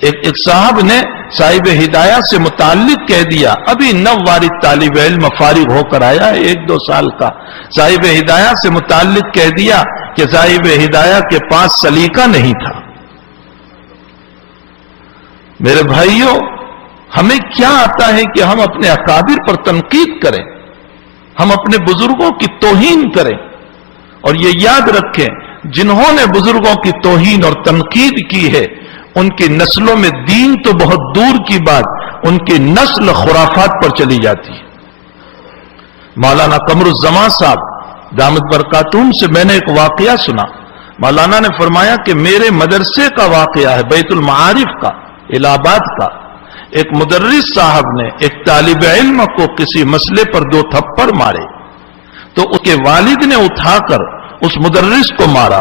ایک صاحب نے صاحب ہدایہ سے متعلق کہہ دیا، ابھی نووارد طالب علم فارغ ہو کر آیا ہے 1-2 سال کا، صاحب ہدایہ سے متعلق کہہ دیا کہ صاحب ہدایہ کے پاس سلیقہ نہیں تھا۔ میرے بھائیوں، ہمیں کیا آتا ہے کہ ہم اپنے اکابر پر تنقید کریں، ہم اپنے بزرگوں کی توہین کریں؟ اور یہ یاد رکھیں جنہوں نے بزرگوں کی توہین اور تنقید کی ہے ان کی نسلوں میں دین تو بہت دور کی بات، ان کی نسل خرافات پر چلی جاتی ہے۔ مولانا قمر الزمان صاحب دامت برکاتہم سے میں نے ایک واقعہ سنا۔ مولانا نے فرمایا کہ میرے مدرسے کا واقعہ ہے، بیت المعارف کا، الہ آباد کا۔ ایک مدرس صاحب نے ایک طالب علم کو کسی مسئلے پر 2 تھپڑ مارے تو اس کے والد نے اٹھا کر اس مدرس کو مارا،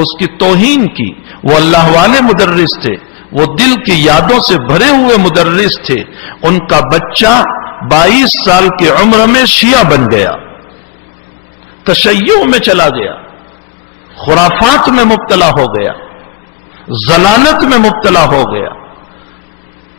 اس کی توہین کی۔ وہ اللہ والے مدرس تھے، وہ دل کی یادوں سے بھرے ہوئے مدرس تھے۔ ان کا بچہ 22 سال کی عمر میں شیعہ بن گیا، تشیع میں چلا گیا، خرافات میں مبتلا ہو گیا، ضلالت میں مبتلا ہو گیا۔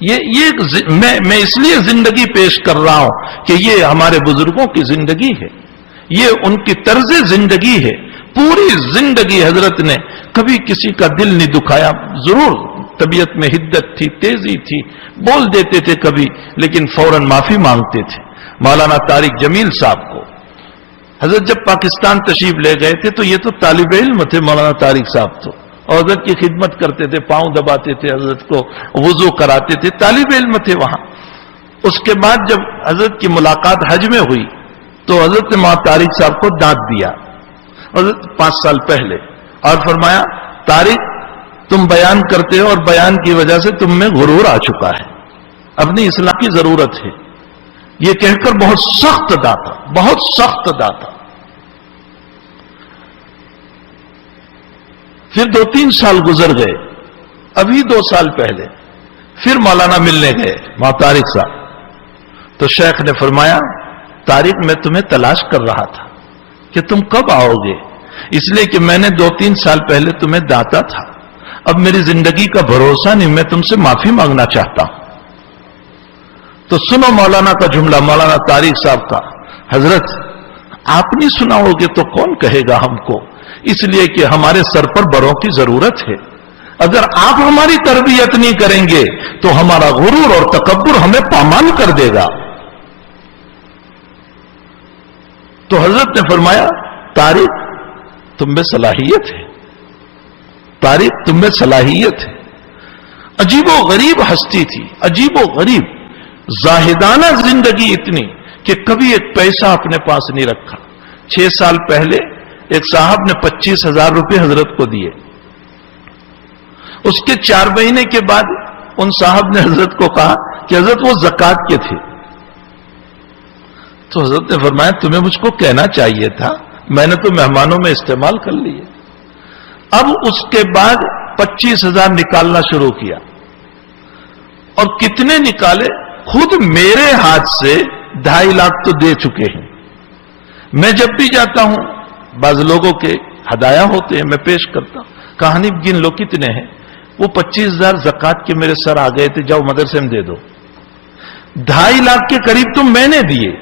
میں اس لیے زندگی پیش کر رہا ہوں کہ یہ ہمارے بزرگوں کی زندگی ہے، یہ ان کی طرز زندگی ہے. پوری زندگی حضرت نے کبھی کسی کا دل نہیں دکھایا. ضرور طبیعت میں حدت تھی، تیزی تھی، بول دیتے تھے کبھی، لیکن فوراً معافی مانگتے تھے. مولانا طارق جمیل صاحب کو حضرت جب پاکستان تشریف لے گئے تھے تو یہ تو طالب علم تھے مولانا طارق صاحب تو، اور حضرت کی خدمت کرتے تھے، پاؤں دباتے تھے، حضرت کو وضو کراتے تھے، طالب علم تھے وہاں. اس کے بعد جب حضرت کی ملاقات حج میں ہوئی تو حضرت نے مولانا طارق صاحب کو دانت دیا، حضرت 5 سال پہلے، اور فرمایا طارق تم بیان کرتے ہو اور بیان کی وجہ سے تم میں غرور آ چکا ہے، اپنی اصلاح کی ضرورت ہے. یہ کہہ کر بہت سخت داتا، بہت سخت داتا. پھر 2-3 سال گزر گئے. ابھی 2 سال پہلے پھر مولانا ملنے گئے مولانا طارق صاحب. تو شیخ نے فرمایا طارق میں تمہیں تلاش کر رہا تھا کہ تم کب آؤ گے، اس لیے کہ میں نے 2-3 سال پہلے تمہیں داتا تھا، اب میری زندگی کا بھروسہ نہیں، میں تم سے معافی مانگنا چاہتا ہوں. تو سنو مولانا کا جملہ، مولانا طارق صاحب کا. حضرت آپ نہیں سناؤ گے تو کون کہے گا ہم کو، اس لیے کہ ہمارے سر پر بروں کی ضرورت ہے. اگر آپ ہماری تربیت نہیں کریں گے تو ہمارا غرور اور تکبر ہمیں پامال کر دے گا. تو حضرت نے فرمایا طارق تم میں صلاحیت ہے، طارق تم میں صلاحیت ہے. عجیب و غریب ہستی تھی، عجیب و غریب، زاہدانہ زندگی اتنی کہ کبھی ایک پیسہ اپنے پاس نہیں رکھا. 6 سال پہلے ایک صاحب نے 25,000 روپے حضرت کو دیے. اس کے 4 مہینے کے بعد ان صاحب نے حضرت کو کہا کہ حضرت وہ زکوٰۃ کے تھے. تو حضرت نے فرمایا تمہیں مجھ کو کہنا چاہیے تھا، میں نے تو مہمانوں میں استعمال کر لیے. اب اس کے بعد 25,000 نکالنا شروع کیا. اور کتنے نکالے؟ خود میرے ہاتھ سے 2.5 لاکھ تو دے چکے ہیں. میں جب بھی جاتا ہوں بعض لوگوں کے ہدایہ ہوتے ہیں، میں پیش کرتا ہوں، کہانی گن لو کتنے ہیں. وہ 25,000 زکوٰۃ کے میرے سر آ گئے تھے، جاؤ مدرسے میں دے دو. 2.5 لاکھ کے قریب تو میں نے دیے،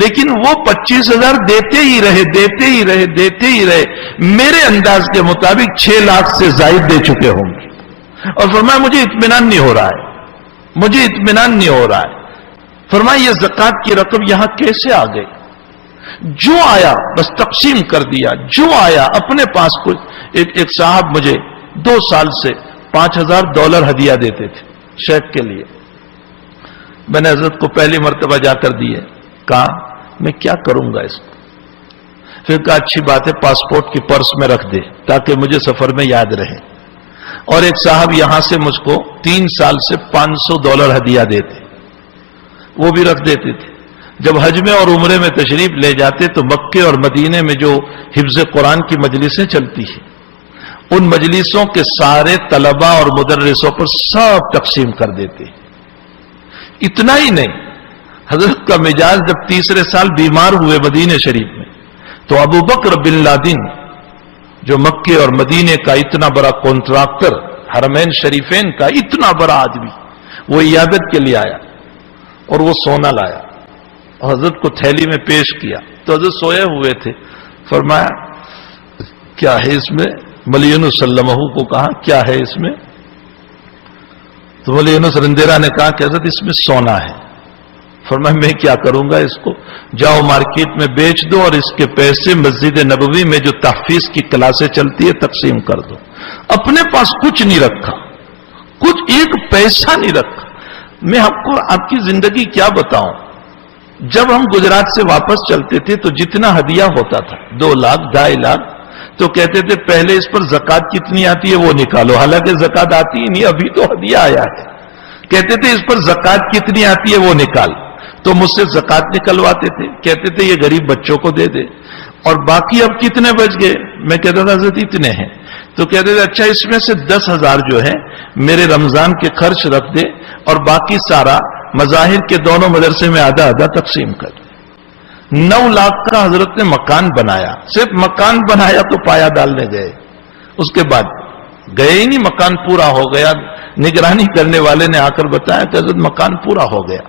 لیکن وہ 25,000 دیتے ہی رہے، دیتے ہی رہے، دیتے ہی رہے. میرے انداز کے مطابق 6 لاکھ سے زائد دے چکے ہوں گے. اور فرمایا مجھے اطمینان نہیں ہو رہا ہے، مجھے اطمینان نہیں ہو رہا ہے. فرمایا یہ زکوٰۃ کی رقم یہاں کیسے آ گئی؟ جو آیا بس تقسیم کر دیا، جو آیا اپنے پاس. کچھ ایک صاحب مجھے 2 سال سے $5,000 ہدیہ دیتے تھے شیخ کے لیے. میں نے حضرت کو پہلی مرتبہ جا کر دیے. کہا میں کیا کروں گا اس کو؟ پھر کہا اچھی بات ہے پاسپورٹ کی پرس میں رکھ دے تاکہ مجھے سفر میں یاد رہے. اور ایک صاحب یہاں سے مجھ کو 3 سال سے $500 ہدیہ دیتے، وہ بھی رکھ دیتے تھے. جب حج میں اور عمرے میں تشریف لے جاتے تو مکے اور مدینے میں جو حفظ قرآن کی مجلسیں چلتی ہیں ان مجلسوں کے سارے طلبہ اور مدرسوں پر سب تقسیم کر دیتے. اتنا ہی نہیں، حضرت کا مزاج جب 3 سال بیمار ہوئے مدینہ شریف میں تو ابو بکر بن لادن جو مکے اور مدینے کا اتنا بڑا کانٹریکٹر، حرمین شریفین کا اتنا بڑا آدمی، وہ عیادت کے لیے آیا اور وہ سونا لایا اور حضرت کو تھیلی میں پیش کیا. تو حضرت سوئے ہوئے تھے. فرمایا کیا ہے اس میں؟ مولی یونس صلی اللہ علیہ وسلم کو کہا کیا ہے اس میں؟ تو مولی یونس رندیرا نے کہا کہ حضرت اس میں سونا ہے. فرمایا میں کیا کروں گا اس کو؟ جاؤ مارکیٹ میں بیچ دو اور اس کے پیسے مسجد نبوی میں جو تحفیظ کی کلاسیں چلتی ہے تقسیم کر دو. اپنے پاس کچھ نہیں رکھا، کچھ ایک پیسہ نہیں رکھا. میں آپ کی زندگی کیا بتاؤں. جب ہم گجرات سے واپس چلتے تھے تو جتنا ہدیہ ہوتا تھا 2 لاکھ 2.5 لاکھ تو کہتے تھے پہلے اس پر زکوٰۃ کتنی آتی ہے وہ نکالو. حالانکہ زکوٰۃ آتی ہی نہیں، ابھی تو ہدیہ آیا ہے. کہتے تھے اس پر زکوٰۃ کتنی آتی ہے وہ نکال. تو مجھ سے زکوٰۃ نکلواتے تھے، کہتے تھے یہ غریب بچوں کو دے دے. اور باقی اب کتنے بچ گئے؟ میں کہتا تھا حضرت اتنے ہیں. تو کہتے تھے اچھا اس میں سے 10,000 جو ہے میرے رمضان کے خرچ رکھ دے اور باقی سارا مظاہر کے دونوں مدرسے میں آدھا آدھا تقسیم کر. 9 لاکھ کا حضرت نے مکان بنایا. صرف مکان بنایا تو پایا ڈالنے گئے، اس کے بعد گئے ہی نہیں. مکان پورا ہو گیا، نگرانی کرنے والے نے آ کر بتایا کہ حضرت مکان پورا ہو گیا.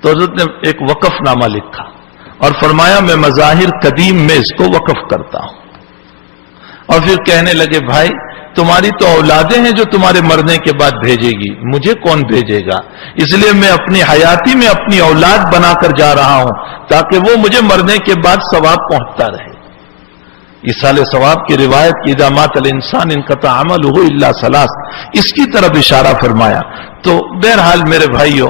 تو حضرت نے ایک وقف نامہ لکھا اور فرمایا میں مظاہر قدیم میں اس کو وقف کرتا ہوں. اور پھر کہنے لگے بھائی تمہاری تو اولادیں ہیں جو تمہارے مرنے کے بعد بھیجے گی، مجھے کون بھیجے گا؟ اس لیے میں اپنی حیاتی میں اپنی اولاد بنا کر جا رہا ہوں تاکہ وہ مجھے مرنے کے بعد ثواب پہنچتا رہے. ایصال ثواب کی روایت کی اذا مات الانسان انقطع عمله الا ثلاث، اس کی طرف اشارہ فرمایا. تو بہرحال میرے بھائیوں،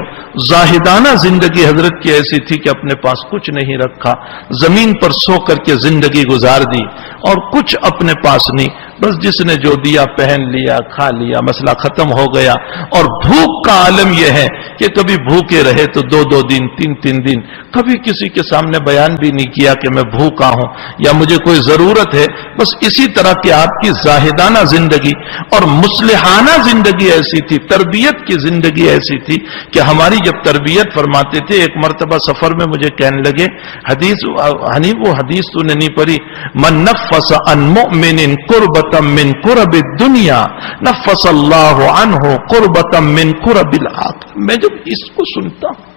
زاہدانہ زندگی حضرت کی ایسی تھی کہ اپنے پاس کچھ نہیں رکھا، زمین پر سو کر کے زندگی گزار دی اور کچھ اپنے پاس نہیں، بس جس نے جو دیا پہن لیا کھا لیا، مسئلہ ختم ہو گیا. اور بھوک کا عالم یہ ہے کہ کبھی بھوکے رہے تو 2 دن 3 دن، کبھی کسی کے سامنے بیان بھی نہیں کیا کہ میں بھوکا ہوں یا مجھے کوئی ضرورت ہے. بس اسی طرح کی آپ کی زاہدانہ زندگی اور مصلحانہ زندگی ایسی تھی، تربیت کی زندگی ایسی تھی کہ ہماری جب تربیت فرماتے تھے. ایک مرتبہ سفر میں مجھے کہنے لگے حدیث حنیف، وہ حدیث تو نے نہیں پڑھی، من نفس عن مؤمن قربتا من قرب الدنیا نفس اللہ عنہ قربتا من قرب الآخرہ. میں جب اس کو سنتا ہوں،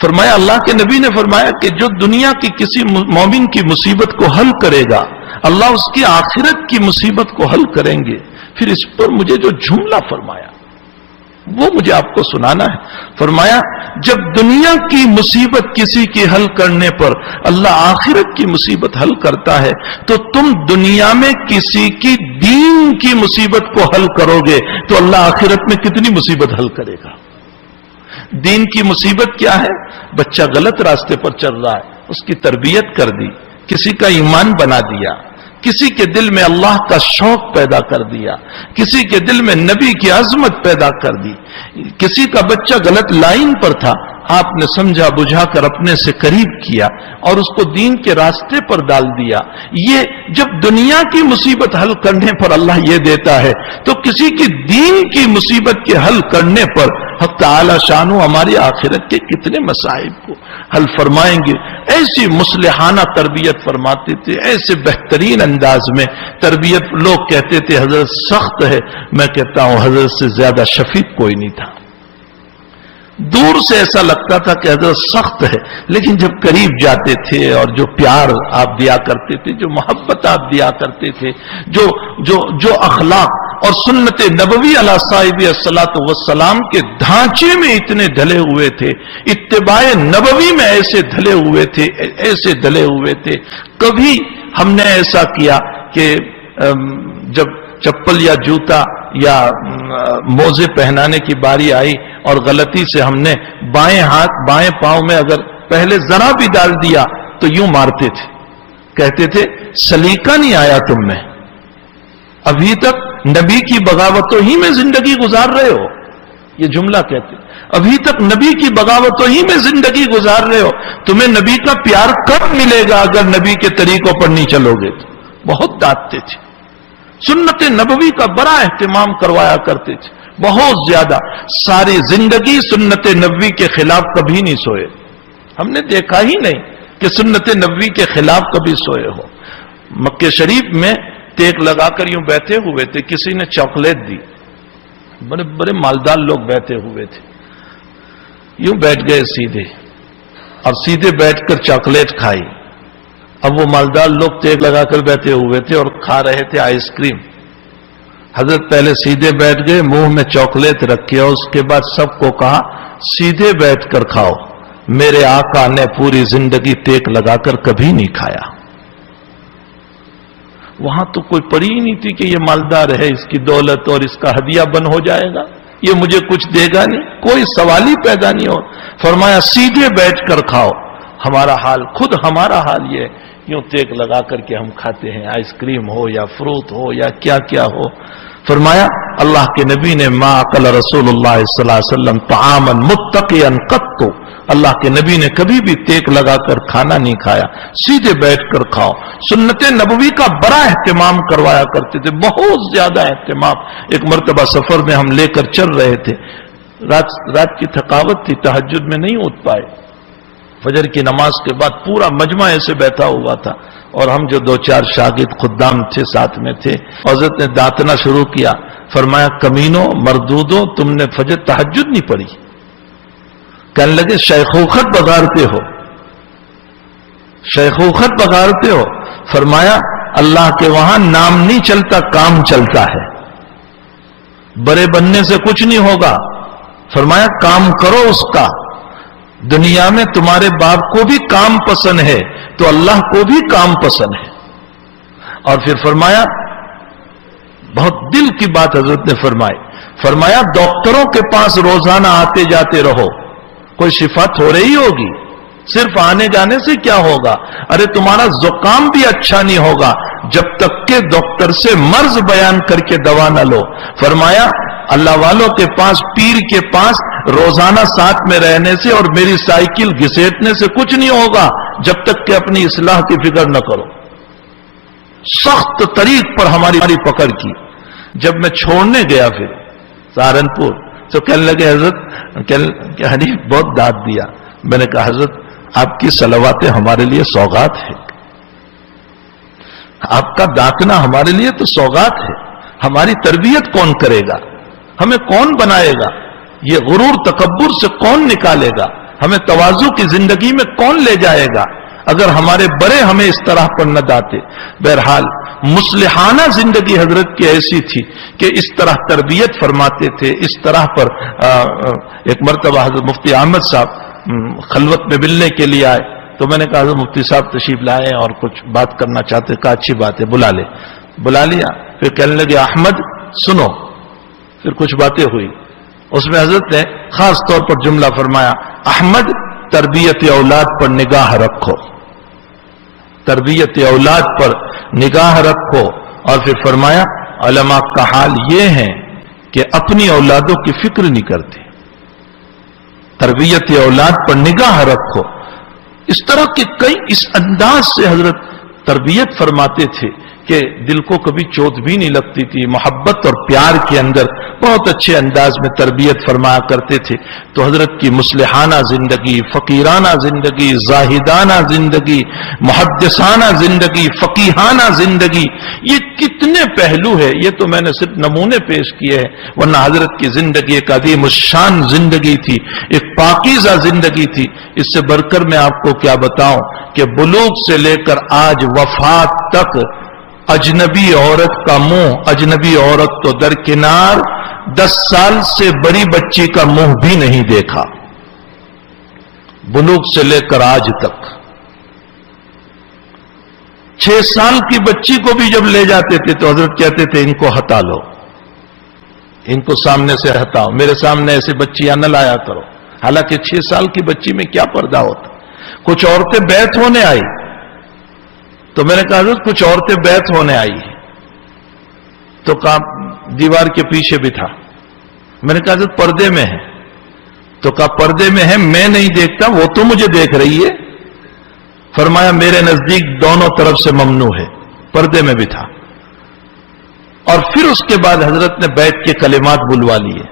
فرمایا اللہ کے نبی نے فرمایا کہ جو دنیا کی کسی مومن کی مصیبت کو حل کرے گا اللہ اس کی آخرت کی مصیبت کو حل کریں گے. پھر اس پر مجھے جو جملہ فرمایا وہ مجھے آپ کو سنانا ہے. فرمایا جب دنیا کی مصیبت کسی کی حل کرنے پر اللہ آخرت کی مصیبت حل کرتا ہے تو تم دنیا میں کسی کی دین کی مصیبت کو حل کرو گے تو اللہ آخرت میں کتنی مصیبت حل کرے گا. دین کی مصیبت کیا ہے؟ بچہ غلط راستے پر چل رہا ہے، اس کی تربیت کر دی، کسی کا ایمان بنا دیا، کسی کے دل میں اللہ کا شوق پیدا کر دیا، کسی کے دل میں نبی کی عظمت پیدا کر دی. کسی کا بچہ غلط لائن پر تھا، آپ نے سمجھا بجھا کر اپنے سے قریب کیا اور اس کو دین کے راستے پر ڈال دیا. یہ جب دنیا کی مصیبت حل کرنے پر اللہ یہ دیتا ہے تو کسی کی دین کی مصیبت کے حل کرنے پر حق تعالی شانو ہماری آخرت کے کتنے مصائب کو حل فرمائیں گے. ایسی مصلحانہ تربیت فرماتے تھے، ایسے بہترین انداز میں تربیت. لوگ کہتے تھے حضرت سخت ہے، میں کہتا ہوں حضرت سے زیادہ شفیق کوئی نہیں تھا. دور سے ایسا لگتا تھا کہ حضرت سخت ہے، لیکن جب قریب جاتے تھے اور جو پیار آپ دیا کرتے تھے، جو محبت آپ دیا کرتے تھے، جو اخلاق اور سنت نبوی علیہ صاحب الصلاۃ والسلام کے ڈھانچے میں اتنے ڈھلے ہوئے تھے، اتباع نبوی میں ایسے ڈھلے ہوئے تھے. کبھی ہم نے ایسا کیا کہ جب چپل یا جوتا یا موزے پہنانے کی باری آئی اور غلطی سے ہم نے بائیں پاؤں میں اگر پہلے ذرا بھی ڈال دیا تو یوں مارتے تھے، کہتے تھے سلیقہ نہیں آیا تم میں، ابھی تک نبی کی بغاوتوں ہی میں زندگی گزار رہے ہو. یہ جملہ کہتے ابھی تک نبی کی بغاوتوں ہی میں زندگی گزار رہے ہو، تمہیں نبی کا پیار کب ملے گا اگر نبی کے طریقوں پر نہیں چلو گے. تو بہت ڈانٹتے تھے، سنت نبوی کا بڑا اہتمام کروایا کرتے تھے، بہت زیادہ. ساری زندگی سنت نبوی کے خلاف کبھی نہیں سوئے. ہم نے دیکھا ہی نہیں کہ سنت نبوی کے خلاف کبھی سوئے ہو. مکہ شریف میں ٹیک لگا کر یوں بیٹھے ہوئے تھے، کسی نے چاکلیٹ دی، بڑے بڑے مالدار لوگ بیٹھے ہوئے تھے، یوں بیٹھ گئے سیدھے اور سیدھے بیٹھ کر چاکلیٹ کھائی. اب وہ مالدار لوگ ٹیک لگا کر بیٹھے ہوئے تھے اور کھا رہے تھے آئس کریم. حضرت پہلے سیدھے بیٹھ گئے، منہ میں چاکلیٹ رکھے اور اس کے بعد سب کو کہا سیدھے بیٹھ کر کھاؤ، میرے آقا نے پوری زندگی ٹیک لگا کر کبھی نہیں کھایا. وہاں تو کوئی پڑی ہی نہیں تھی کہ یہ مالدار ہے، اس کی دولت اور اس کا ہدیہ بن ہو جائے گا، یہ مجھے کچھ دے گا نہیں، کوئی سوال ہی پیدا نہیں ہو. فرمایا سیدھے بیٹھ کر کھاؤ. ہمارا حال یہ یوں ٹیک لگا کر کے ہم کھاتے ہیں، آئس کریم ہو یا فروٹ ہو یا کیا ہو. فرمایا اللہ کے نبی نے ما اکل رسول اللہ صلی اللہ علیہ وسلم طعاما متقیا قط، اللہ کے نبی نے کبھی بھی ٹیک لگا کر کھانا نہیں کھایا، سیدھے بیٹھ کر کھاؤ. سنت نبوی کا بڑا اہتمام کروایا کرتے تھے، بہت زیادہ اہتمام. ایک مرتبہ سفر میں ہم لے کر چل رہے تھے، رات کی تھکاوٹ تھی، تہجد میں نہیں اٹھ پائے. فجر کی نماز کے بعد پورا مجمع ایسے بیٹھا ہوا تھا اور ہم جو 2-4 شاگرد خدام تھے ساتھ میں تھے. حضرت نے دانتنا شروع کیا. فرمایا کمینوں مردودوں تم نے فجر تہجد نہیں پڑھی. کہنے لگے شیخوخت بگاڑتے ہو، شیخوخت بگاڑتے ہو. فرمایا اللہ کے وہاں نام نہیں چلتا، کام چلتا ہے. بڑے بننے سے کچھ نہیں ہوگا. فرمایا کام کرو اس کا. دنیا میں تمہارے باپ کو بھی کام پسند ہے تو اللہ کو بھی کام پسند ہے. اور پھر فرمایا بہت دل کی بات حضرت نے فرمائی. فرمایا ڈاکٹروں کے پاس روزانہ آتے جاتے رہو، کوئی شفا تھوڑے ہی ہوگی. صرف آنے جانے سے کیا ہوگا؟ ارے تمہارا زکام بھی اچھا نہیں ہوگا جب تک کہ ڈاکٹر سے مرض بیان کر کے دوا نہ لو. فرمایا اللہ والوں کے پاس، پیر کے پاس روزانہ ساتھ میں رہنے سے اور میری سائیکل گھسیٹنے سے کچھ نہیں ہوگا جب تک کہ اپنی اصلاح کی فکر نہ کرو. سخت طریق پر ہماری پکڑ کی. جب میں چھوڑنے گیا پھر سہارنپور تو کہنے لگے حضرت حنیف بہت داد دیا. میں نے کہا حضرت آپ کی صلواتیں ہمارے لیے سوغات ہے، آپ کا داکنا ہمارے لیے تو سوغات ہے. ہماری تربیت کون کرے گا؟ ہمیں کون بنائے گا؟ یہ غرور تکبر سے کون نکالے گا؟ ہمیں تواضع کی زندگی میں کون لے جائے گا اگر ہمارے بڑے ہمیں اس طرح پر نہ داتے؟ بہرحال مصلحانہ زندگی حضرت کی ایسی تھی کہ اس طرح تربیت فرماتے تھے. اس طرح پر ایک مرتبہ حضرت مفتی احمد صاحب خلوت میں ملنے کے لیے آئے تو میں نے کہا حضرت مفتی صاحب تشریف لائے اور کچھ بات کرنا چاہتے. کہا اچھی بات ہے، بلا لے. بلا لیا. پھر کہنے لگے احمد سنو. پھر کچھ باتیں ہوئی. اس میں حضرت نے خاص طور پر جملہ فرمایا احمد تربیت اولاد پر نگاہ رکھو، تربیت اولاد پر نگاہ رکھو. اور پھر فرمایا علماء کا حال یہ ہے کہ اپنی اولادوں کی فکر نہیں کرتے. تربیت اولاد پر نگاہ رکھو. اس طرح کے کئی اس انداز سے حضرت تربیت فرماتے تھے کہ دل کو کبھی چوٹ بھی نہیں لگتی تھی. محبت اور پیار کے اندر بہت اچھے انداز میں تربیت فرمایا کرتے تھے. تو حضرت کی مصلحانہ زندگی، فقیرانہ زندگی، زاہدانہ زندگی، محدثانہ زندگی، فقیحانہ زندگی، یہ کتنے پہلو ہے. یہ تو میں نے صرف نمونے پیش کیے ہیں، ورنہ حضرت کی زندگی ایک عظیم الشان زندگی تھی، ایک پاکیزہ زندگی تھی. اس سے بڑھ کر میں آپ کو کیا بتاؤں کہ بلوغ سے لے کر آج وفات تک اجنبی عورت کا منہ، اجنبی عورت تو درکنار، 10 سال سے بڑی بچی کا منہ بھی نہیں دیکھا. بلوغ سے لے کر آج تک 6 سال کی بچی کو بھی جب لے جاتے تھے تو حضرت کہتے تھے ان کو ہٹا لو، ان کو سامنے سے ہٹاؤ، میرے سامنے ایسے بچیاں نہ لایا کرو. حالانکہ 6 سال کی بچی میں کیا پردہ ہوتا. کچھ عورتیں بیعت ہونے آئی تو میں نے کہا حضرت کچھ عورتیں بیعت ہونے آئی تو کہا دیوار کے پیچھے بھی تھا. میں نے کہا حضرت پردے میں ہے تو کہا پردے میں ہے، میں نہیں دیکھتا، وہ تو مجھے دیکھ رہی ہے. فرمایا میرے نزدیک دونوں طرف سے ممنوع ہے، پردے میں بھی تھا. اور پھر اس کے بعد حضرت نے بیعت کے کلمات بلوا لیے.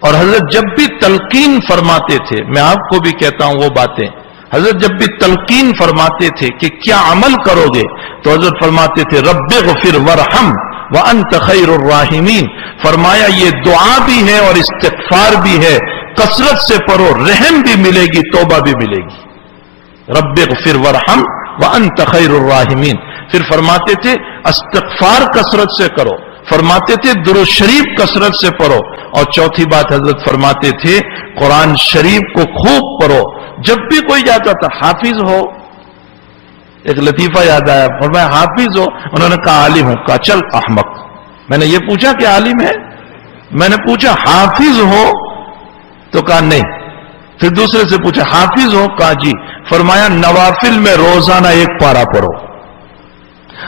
اور حضرت جب بھی تلقین فرماتے تھے، میں آپ کو بھی کہتا ہوں وہ باتیں، حضرت جب بھی تلقین فرماتے تھے کہ کیا عمل کرو گے تو حضرت فرماتے تھے رب اغفر ورحم وانت خیر الراحمین. فرمایا یہ دعا بھی ہے اور استغفار بھی ہے، کثرت سے پڑھو، رحم بھی ملے گی، توبہ بھی ملے گی. رب اغفر ورحم وانت خیر الراحمین. پھر فرماتے تھے استغفار کثرت سے کرو، فرماتے تھے درود شریف کثرت سے پڑھو. اور چوتھی بات حضرت فرماتے تھے قرآن شریف کو خوب پڑھو. جب بھی کوئی جاتا تھا حافظ ہو، ایک لطیفہ یاد آیا، فرمایا حافظ ہو، انہوں نے کہا عالم ہوں. کہا چل احمق. میں نے یہ پوچھا کہ عالم ہے؟ میں نے پوچھا حافظ ہو تو کہا نہیں. پھر دوسرے سے پوچھا حافظ ہو؟ کہا جی. فرمایا نوافل میں روزانہ 1 پارہ پڑھو.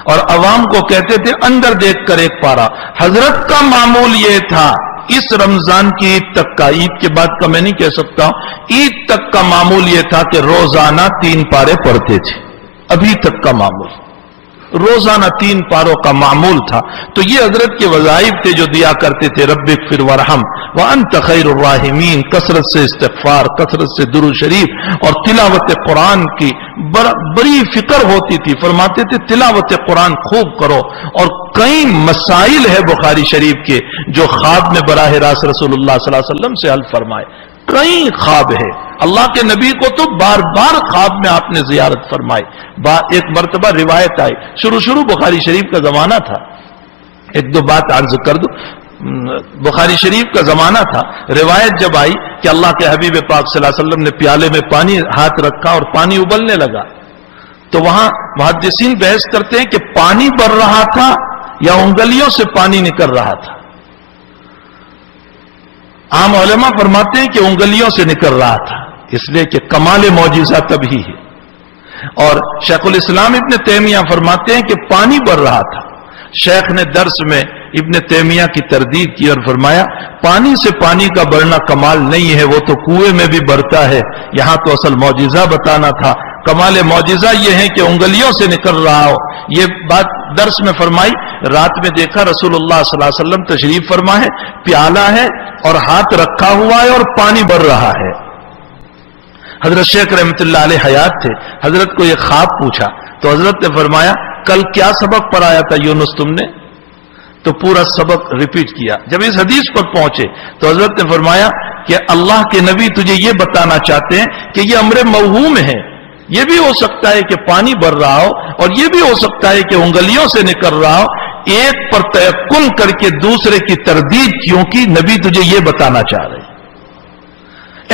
اور عوام کو کہتے تھے اندر دیکھ کر 1 پارہ. حضرت کا معمول یہ تھا اس رمضان کی عید تک کا، عید کے بعد کا میں نہیں کہہ سکتا، عید تک کا معمول یہ تھا کہ روزانہ 3 پارے پڑھتے تھے. ابھی تک کا معمول. روزانہ 3 پاروں کا معمول تھا. تو یہ حضرت کے وظائف تھے جو دیا کرتے تھے. رب اغفر وارحم وانت خیر الراحمین. کثرت سے استغفار، کثرت سے درود شریف اور تلاوت قرآن کی بڑی فکر ہوتی تھی. فرماتے تھے تلاوت قرآن خوب کرو. اور کئی مسائل ہے بخاری شریف کے جو خواب میں براہ راست رسول اللہ صلی اللہ علیہ وسلم سے حل فرمائے. کئی خواب ہے. اللہ کے نبی کو تو بار بار خواب میں آپ نے زیارت فرمائی. ایک مرتبہ روایت آئی، شروع بخاری شریف کا زمانہ تھا. ایک دو بات عرض کر دو. بخاری شریف کا زمانہ تھا. روایت جب آئی کہ اللہ کے حبیب پاک صلی اللہ علیہ وسلم نے پیالے میں پانی ہاتھ رکھا اور پانی ابلنے لگا، تو وہاں محدثین بحث کرتے ہیں کہ پانی بڑھ رہا تھا یا انگلیوں سے پانی نکل رہا تھا. عام علماء فرماتے ہیں کہ انگلیوں سے نکل رہا تھا، اس لیے کہ کمال معجزہ تب ہی ہے. اور شیخ الاسلام ابن تیمیہ فرماتے ہیں کہ پانی بڑھ رہا تھا. شیخ نے درس میں ابن تیمیہ کی تردید کی اور فرمایا پانی سے پانی کا بڑھنا کمال نہیں ہے، وہ تو کنویں میں بھی بڑھتا ہے. یہاں تو اصل معجزہ بتانا تھا. کمال معجزہ یہ ہے کہ انگلیوں سے نکل رہا ہو. یہ بات درس میں فرمائی. رات میں دیکھا رسول اللہ صلی اللہ علیہ وسلم تشریف فرما ہے، پیالہ ہے اور ہاتھ رکھا ہوا ہے اور پانی بڑھ رہا ہے. حضرت شیخ رحمت اللہ علیہ حیات تھے. حضرت کو یہ خواب پوچھا تو حضرت نے فرمایا کل کیا سبق پڑھایا تھا یونس تم نے؟ تو پورا سبق ریپیٹ کیا. جب اس حدیث پر پہنچے تو حضرت نے فرمایا کہ اللہ کے نبی تجھے یہ بتانا چاہتے ہیں کہ یہ امر موہوم ہے. یہ بھی ہو سکتا ہے کہ پانی بڑھ رہا ہو اور یہ بھی ہو سکتا ہے کہ انگلیوں سے نکل رہا ہو. ایک پر تیقن کر کے دوسرے کی تردید کیونکہ نبی تجھے یہ بتانا چاہ رہے ہیں.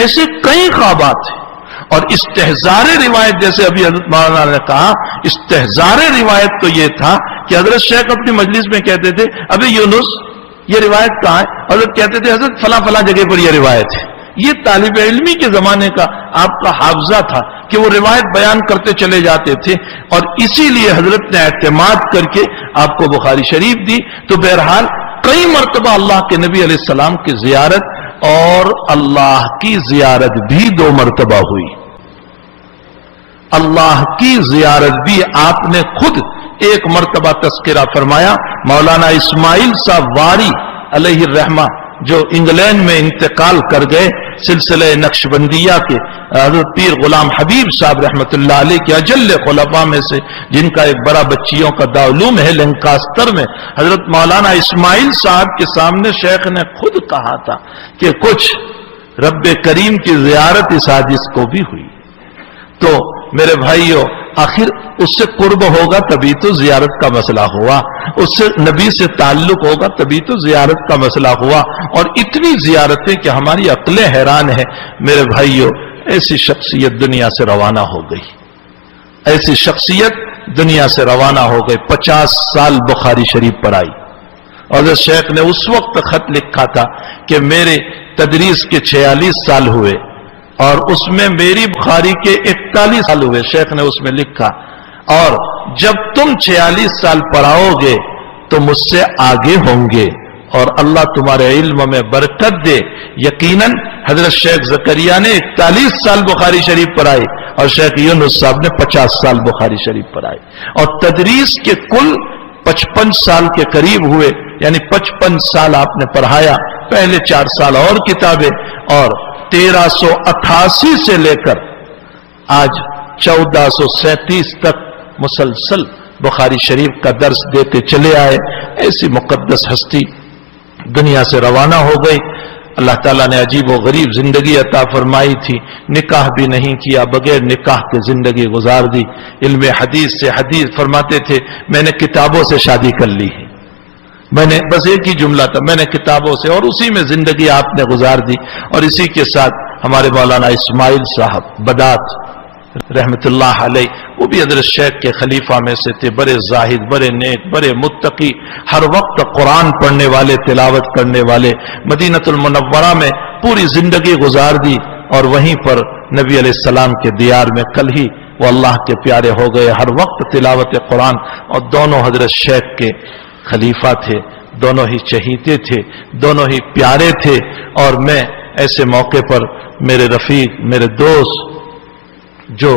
ایسے کئی خوابات ہیں. اور استحضار روایت جیسے ابھی حضرت مولانا نے کہا، استحضار روایت تو یہ تھا کہ حضرت شیخ اپنی مجلس میں کہتے تھے ابھی یونس یہ روایت کہاں ہے؟ حضرت کہتے تھے حضرت فلاں فلاں جگہ پر یہ روایت ہے. یہ طالب علمی کے زمانے کا آپ کا حافظہ تھا کہ وہ روایت بیان کرتے چلے جاتے تھے اور اسی لیے حضرت نے اعتماد کر کے آپ کو بخاری شریف دی. تو بہرحال کئی مرتبہ اللہ کے نبی علیہ السلام کی زیارت اور اللہ کی زیارت بھی 2 مرتبہ ہوئی. اللہ کی زیارت بھی آپ نے خود ایک مرتبہ تذکرہ فرمایا. مولانا اسماعیل صاحب واری علیہ الرحمہ جو انگلینڈ میں انتقال کر گئے، سلسلہ نقشبندیہ کے حضرت پیر غلام حبیب صاحب رحمت اللہ علیہ کے اجل خلفاء میں سے، جن کا ایک بڑا بچیوں کا دارالعلوم ہے لنکاسٹر میں. حضرت مولانا اسماعیل صاحب کے سامنے شیخ نے خود کہا تھا کہ کچھ رب کریم کی زیارت اس حادث کو بھی ہوئی. تو میرے بھائیو، آخر اس سے قرب ہوگا تبھی تو زیارت کا مسئلہ ہوا، اس سے نبی سے تعلق ہوگا تبھی تو زیارت کا مسئلہ ہوا. اور اتنی زیارتیں کہ ہماری عقلیں حیران ہیں. میرے بھائیو، ایسی شخصیت دنیا سے روانہ ہو گئی، ایسی شخصیت دنیا سے روانہ ہو گئی. 50 سال بخاری شریف پر آئی. حضرت شیخ نے اس وقت خط لکھا تھا کہ میرے تدریس کے 46 سال ہوئے اور اس میں میری بخاری کے 41 سال ہوئے. شیخ نے اس میں لکھا اور جب تم 46 سال پڑھاؤ گے تو مجھ سے آگے ہوں گے اور اللہ تمہارے علم میں برکت دے. یقیناً حضرت شیخ زکریا نے 41 سال بخاری شریف پڑھائی اور شیخ یونس صاحب نے 50 سال بخاری شریف پڑھائی اور تدریس کے کل 55 سال کے قریب ہوئے. یعنی 55 سال آپ نے پڑھایا. پہلے 4 سال اور کتابیں اور 1388 سے لے کر آج 1437 تک مسلسل بخاری شریف کا درس دیتے چلے آئے. ایسی مقدس ہستی دنیا سے روانہ ہو گئی. اللہ تعالیٰ نے عجیب و غریب زندگی عطا فرمائی تھی. نکاح بھی نہیں کیا، بغیر نکاح کے زندگی گزار دی. علم حدیث سے حدیث فرماتے تھے میں نے کتابوں سے شادی کر لی ہے. میں نے بس ایک ہی جملہ تھا، میں نے کتابوں سے، اور اسی میں زندگی آپ نے گزار دی. اور اسی کے ساتھ ہمارے مولانا اسماعیل صاحب بدات رحمت اللہ علیہ، وہ بھی حضرت شیخ کے خلیفہ میں سے تھے. بڑے زاہد، بڑے نیک، بڑے متقی، ہر وقت قرآن پڑھنے والے، تلاوت کرنے والے. مدینہ المنورہ میں پوری زندگی گزار دی اور وہیں پر نبی علیہ السلام کے دیار میں کل ہی وہ اللہ کے پیارے ہو گئے. ہر وقت تلاوت قرآن. اور دونوں حضرت شیخ کے خلیفہ تھے، دونوں ہی چہیتے تھے، دونوں ہی پیارے تھے. اور میں ایسے موقع پر میرے رفیق، میرے دوست جو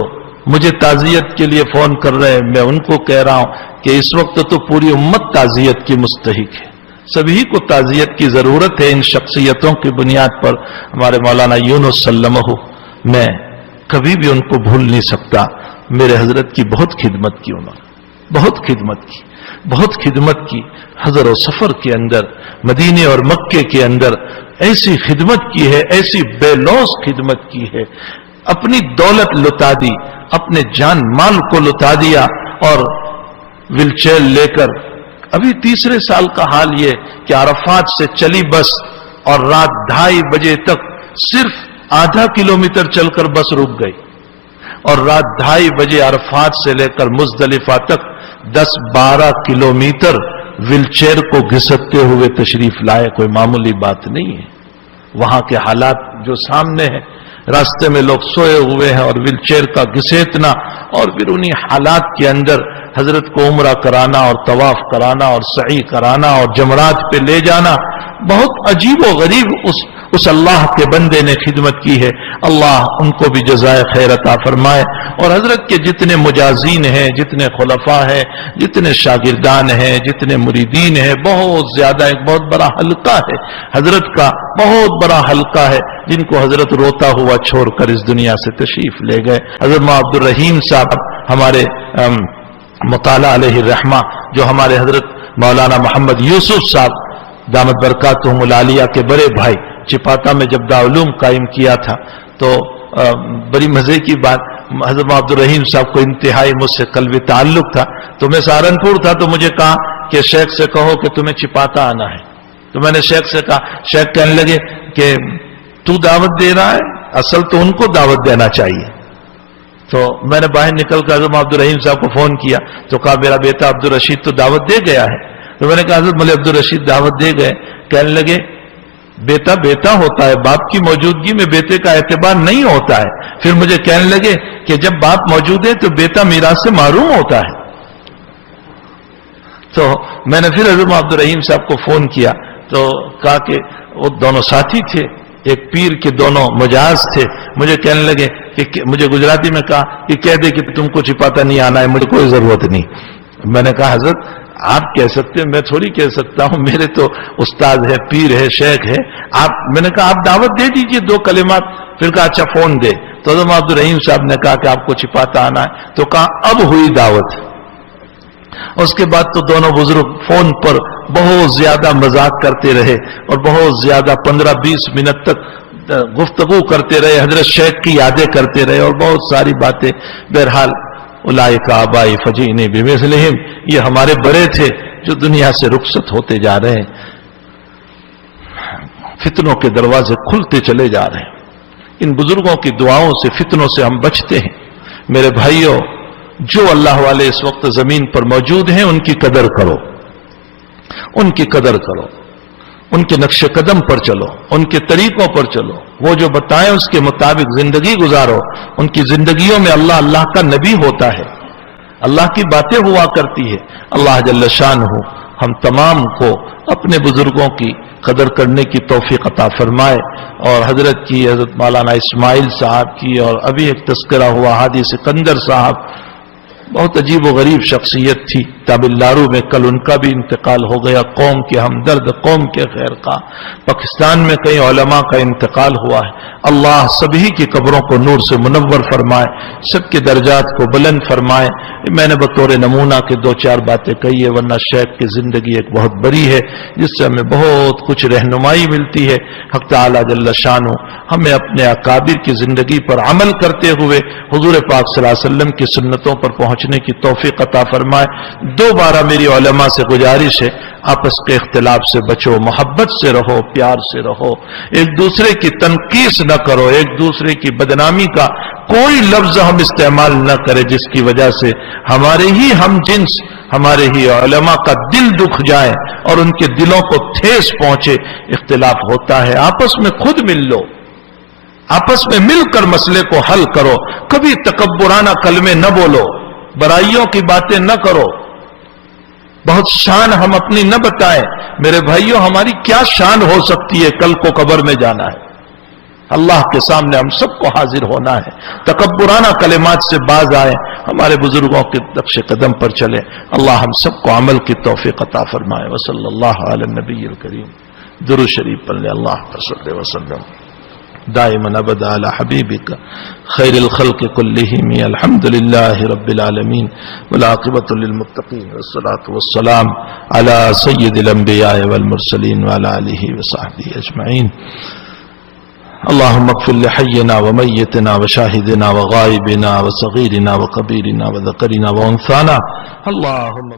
مجھے تعزیت کے لیے فون کر رہے ہیں، میں ان کو کہہ رہا ہوں کہ اس وقت تو پوری امت تعزیت کی مستحق ہے، سبھی کو تعزیت کی ضرورت ہے۔ ان شخصیتوں کی بنیاد پر ہمارے مولانا یونس سلمہ، میں کبھی بھی ان کو بھول نہیں سکتا۔ میرے حضرت کی بہت خدمت کی انہوں نے، بہت خدمت کی حضر و سفر کے اندر، مدینے اور مکے کے اندر ایسی خدمت کی ہے، ایسی بے لوث خدمت کی ہے، اپنی دولت لٹا دی، اپنے جان مال کو لٹا دیا، اور ویل چیئر لے کر ابھی تیسرے سال کا حال یہ کہ عرفات سے چلی بس اور رات 2:30 بجے تک صرف آدھا کلومیٹر چل کر بس رک گئی، اور رات 2:30 بجے عرفات سے لے کر مزدلفہ تک 10-12 کلومیٹر ویل چیئر کو گھسٹتے ہوئے تشریف لائے۔ کوئی معمولی بات نہیں ہے۔ وہاں کے حالات جو سامنے ہیں، راستے میں لوگ سوئے ہوئے ہیں اور ویل چیئر کا گھسیٹنا، اور پھر انہی حالات کے اندر حضرت کو عمرہ کرانا اور طواف کرانا اور سعی کرانا اور جمرات پہ لے جانا، بہت عجیب و غریب اس اللہ کے بندے نے خدمت کی ہے۔ اللہ ان کو بھی جزائے خیر عطا فرمائے، اور حضرت کے جتنے مجازین ہیں، جتنے خلفاء ہیں، جتنے شاگردان ہیں، جتنے مریدین ہیں، بہت زیادہ، ایک بہت بڑا حلقہ ہے حضرت کا، بہت بڑا حلقہ ہے، جن کو حضرت روتا ہوا چھوڑ کر اس دنیا سے تشریف لے گئے۔ حضرت عبد الرحیم صاحب ہمارے مطالعہ علیہ الرحمہ، جو ہمارے حضرت مولانا محمد یوسف صاحب دامت برکاتہم العالیہ کے بڑے بھائی، چپاتا میں جب دارالعلوم قائم کیا تھا تو بڑی مزے کی بات، حضرت عبد الرحیم صاحب کو انتہائی مجھ سے قلبی تعلق تھا، تو میں سہارنپور تھا، تو مجھے کہا کہ شیخ سے کہو کہ تمہیں چپاتا آنا ہے۔ تو میں نے شیخ سے کہا، شیخ کہنے لگے کہ تو دعوت دے رہا ہے، اصل تو ان کو دعوت دینا چاہیے۔ تو میں نے باہر نکل کر حضرت عبد الرحیم صاحب کو فون کیا، تو کہا میرا بیٹا عبد الرشید تو دعوت دے گیا ہے۔ تو میں نے کہا حضرت مولوی عبد الرشید دعوت دے گئے؟ کہنے لگے بیٹا بیٹا ہوتا ہے، باپ کی موجودگی میں بیٹے کا اعتبار نہیں ہوتا ہے۔ پھر مجھے کہنے لگے کہ جب باپ موجود ہے تو بیٹا میراث سے محروم ہوتا ہے۔ تو میں نے پھر حضرت عبد الرحیم صاحب کو فون کیا، تو کہا کہ وہ دونوں ساتھی تھے، ایک پیر کے دونوں مجاز تھے۔ مجھے کہنے لگے کہ مجھے گجراتی میں کہا کہ کہہ دے کہ تم کو چپاتا نہیں آنا ہے، مجھے کوئی ضرورت نہیں۔ میں نے کہا حضرت آپ کہہ سکتے ہیں، میں تھوڑی کہہ سکتا ہوں، میرے تو استاد ہے، پیر ہے، شیخ ہے۔ میں نے کہا آپ دعوت دے دیجئے 2 کلمات۔ پھر کہا اچھا فون دے۔ تو حضرت عبد الرحیم صاحب نے کہا کہ آپ کو چپاتا آنا ہے، تو کہا اب ہوئی دعوت۔ اس کے بعد تو دونوں بزرگ فون پر بہت زیادہ مذاق کرتے رہے، اور بہت زیادہ 15-20 منٹ تک گفتگو کرتے رہے، حضرت شیخ کی یادیں کرتے رہے، اور بہت ساری باتیں۔ بہرحال اولئک آبائی فجئنی بمثلہم، یہ ہمارے بڑے تھے جو دنیا سے رخصت ہوتے جا رہے ہیں۔ فتنوں کے دروازے کھلتے چلے جا رہے ہیں، ان بزرگوں کی دعاؤں سے فتنوں سے ہم بچتے ہیں۔ میرے بھائیوں، جو اللہ والے اس وقت زمین پر موجود ہیں ان کی قدر کرو، ان کی قدر کرو، ان کے نقش قدم پر چلو، ان کے طریقوں پر چلو، وہ جو بتائیں اس کے مطابق زندگی گزارو۔ ان کی زندگیوں میں اللہ کا نبی ہوتا ہے، اللہ کی باتیں ہوا کرتی ہے۔ اللہ جل شانہ ہم تمام کو اپنے بزرگوں کی قدر کرنے کی توفیق عطا فرمائے، اور حضرت کی، حضرت مولانا اسماعیل صاحب کی، اور ابھی ایک تذکرہ ہوا حاجی سکندر صاحب، بہت عجیب و غریب شخصیت تھی، تامل ناڈو میں کل ان کا بھی انتقال ہو گیا۔ قوم کے ہمدرد، قوم کے خیر خواہ۔ پاکستان میں کئی علماء کا انتقال ہوا ہے۔ اللہ سبھی کی قبروں کو نور سے منور فرمائے، سب کے درجات کو بلند فرمائے۔ میں نے بطور نمونہ کے 2-4 باتیں کہی ہے، ورنہ شیخ کی زندگی ایک بہت بڑی ہے جس سے ہمیں بہت کچھ رہنمائی ملتی ہے۔ حق تعالی جل شانہ ہمیں اپنے اکابر کی زندگی پر عمل کرتے ہوئے حضور پاک صلی اللہ علیہ وسلم کی سنتوں پر پہنچنے کی توفیق عطا فرمائے۔ دوبارہ میری علماء سے گزارش ہے، آپس کے اختلاف سے بچو، محبت سے رہو، پیار سے رہو، ایک دوسرے کی تنقیص نہ کرو، ایک دوسرے کی بدنامی کا کوئی لفظ ہم استعمال نہ کریں جس کی وجہ سے ہمارے ہی ہم جنس، ہمارے ہی علماء کا دل دکھ جائے اور ان کے دلوں کو ٹھیس پہنچے۔ اختلاف ہوتا ہے، آپس میں خود مل لو، آپس میں مل کر مسئلے کو حل کرو، کبھی تکبرانہ کلمے نہ بولو، برائیوں کی باتیں نہ کرو، بہت شان ہم اپنی نہ بتائیں۔ میرے بھائیوں، ہماری کیا شان ہو سکتی ہے؟ کل کو قبر میں جانا ہے، اللہ کے سامنے ہم سب کو حاضر ہونا ہے. تکبرانہ کلمات سے باز آئے, ہمارے بزرگوں کے نقش قدم پر چلے. اللہ ہم سب کو عمل کی توفیق عطا فرمائے. وصلی اللہ علی النبی الکریم. درود شریف پڑھ لیں. اللہ صلی وسلم دائما ابدا علی حبیبک خیر الخلق کلہم. الحمد للہ رب العالمین والعاقبۃ للمتقین والصلاۃ والسلام علی سید الانبیاء والمرسلین وعلی آلہ وصحبہ اجمعین. اللهم اغفر لحينا وميتنا وشاهدنا وغائبنا وصغيرنا وكبيرنا وذكرنا وانثانا. اللهم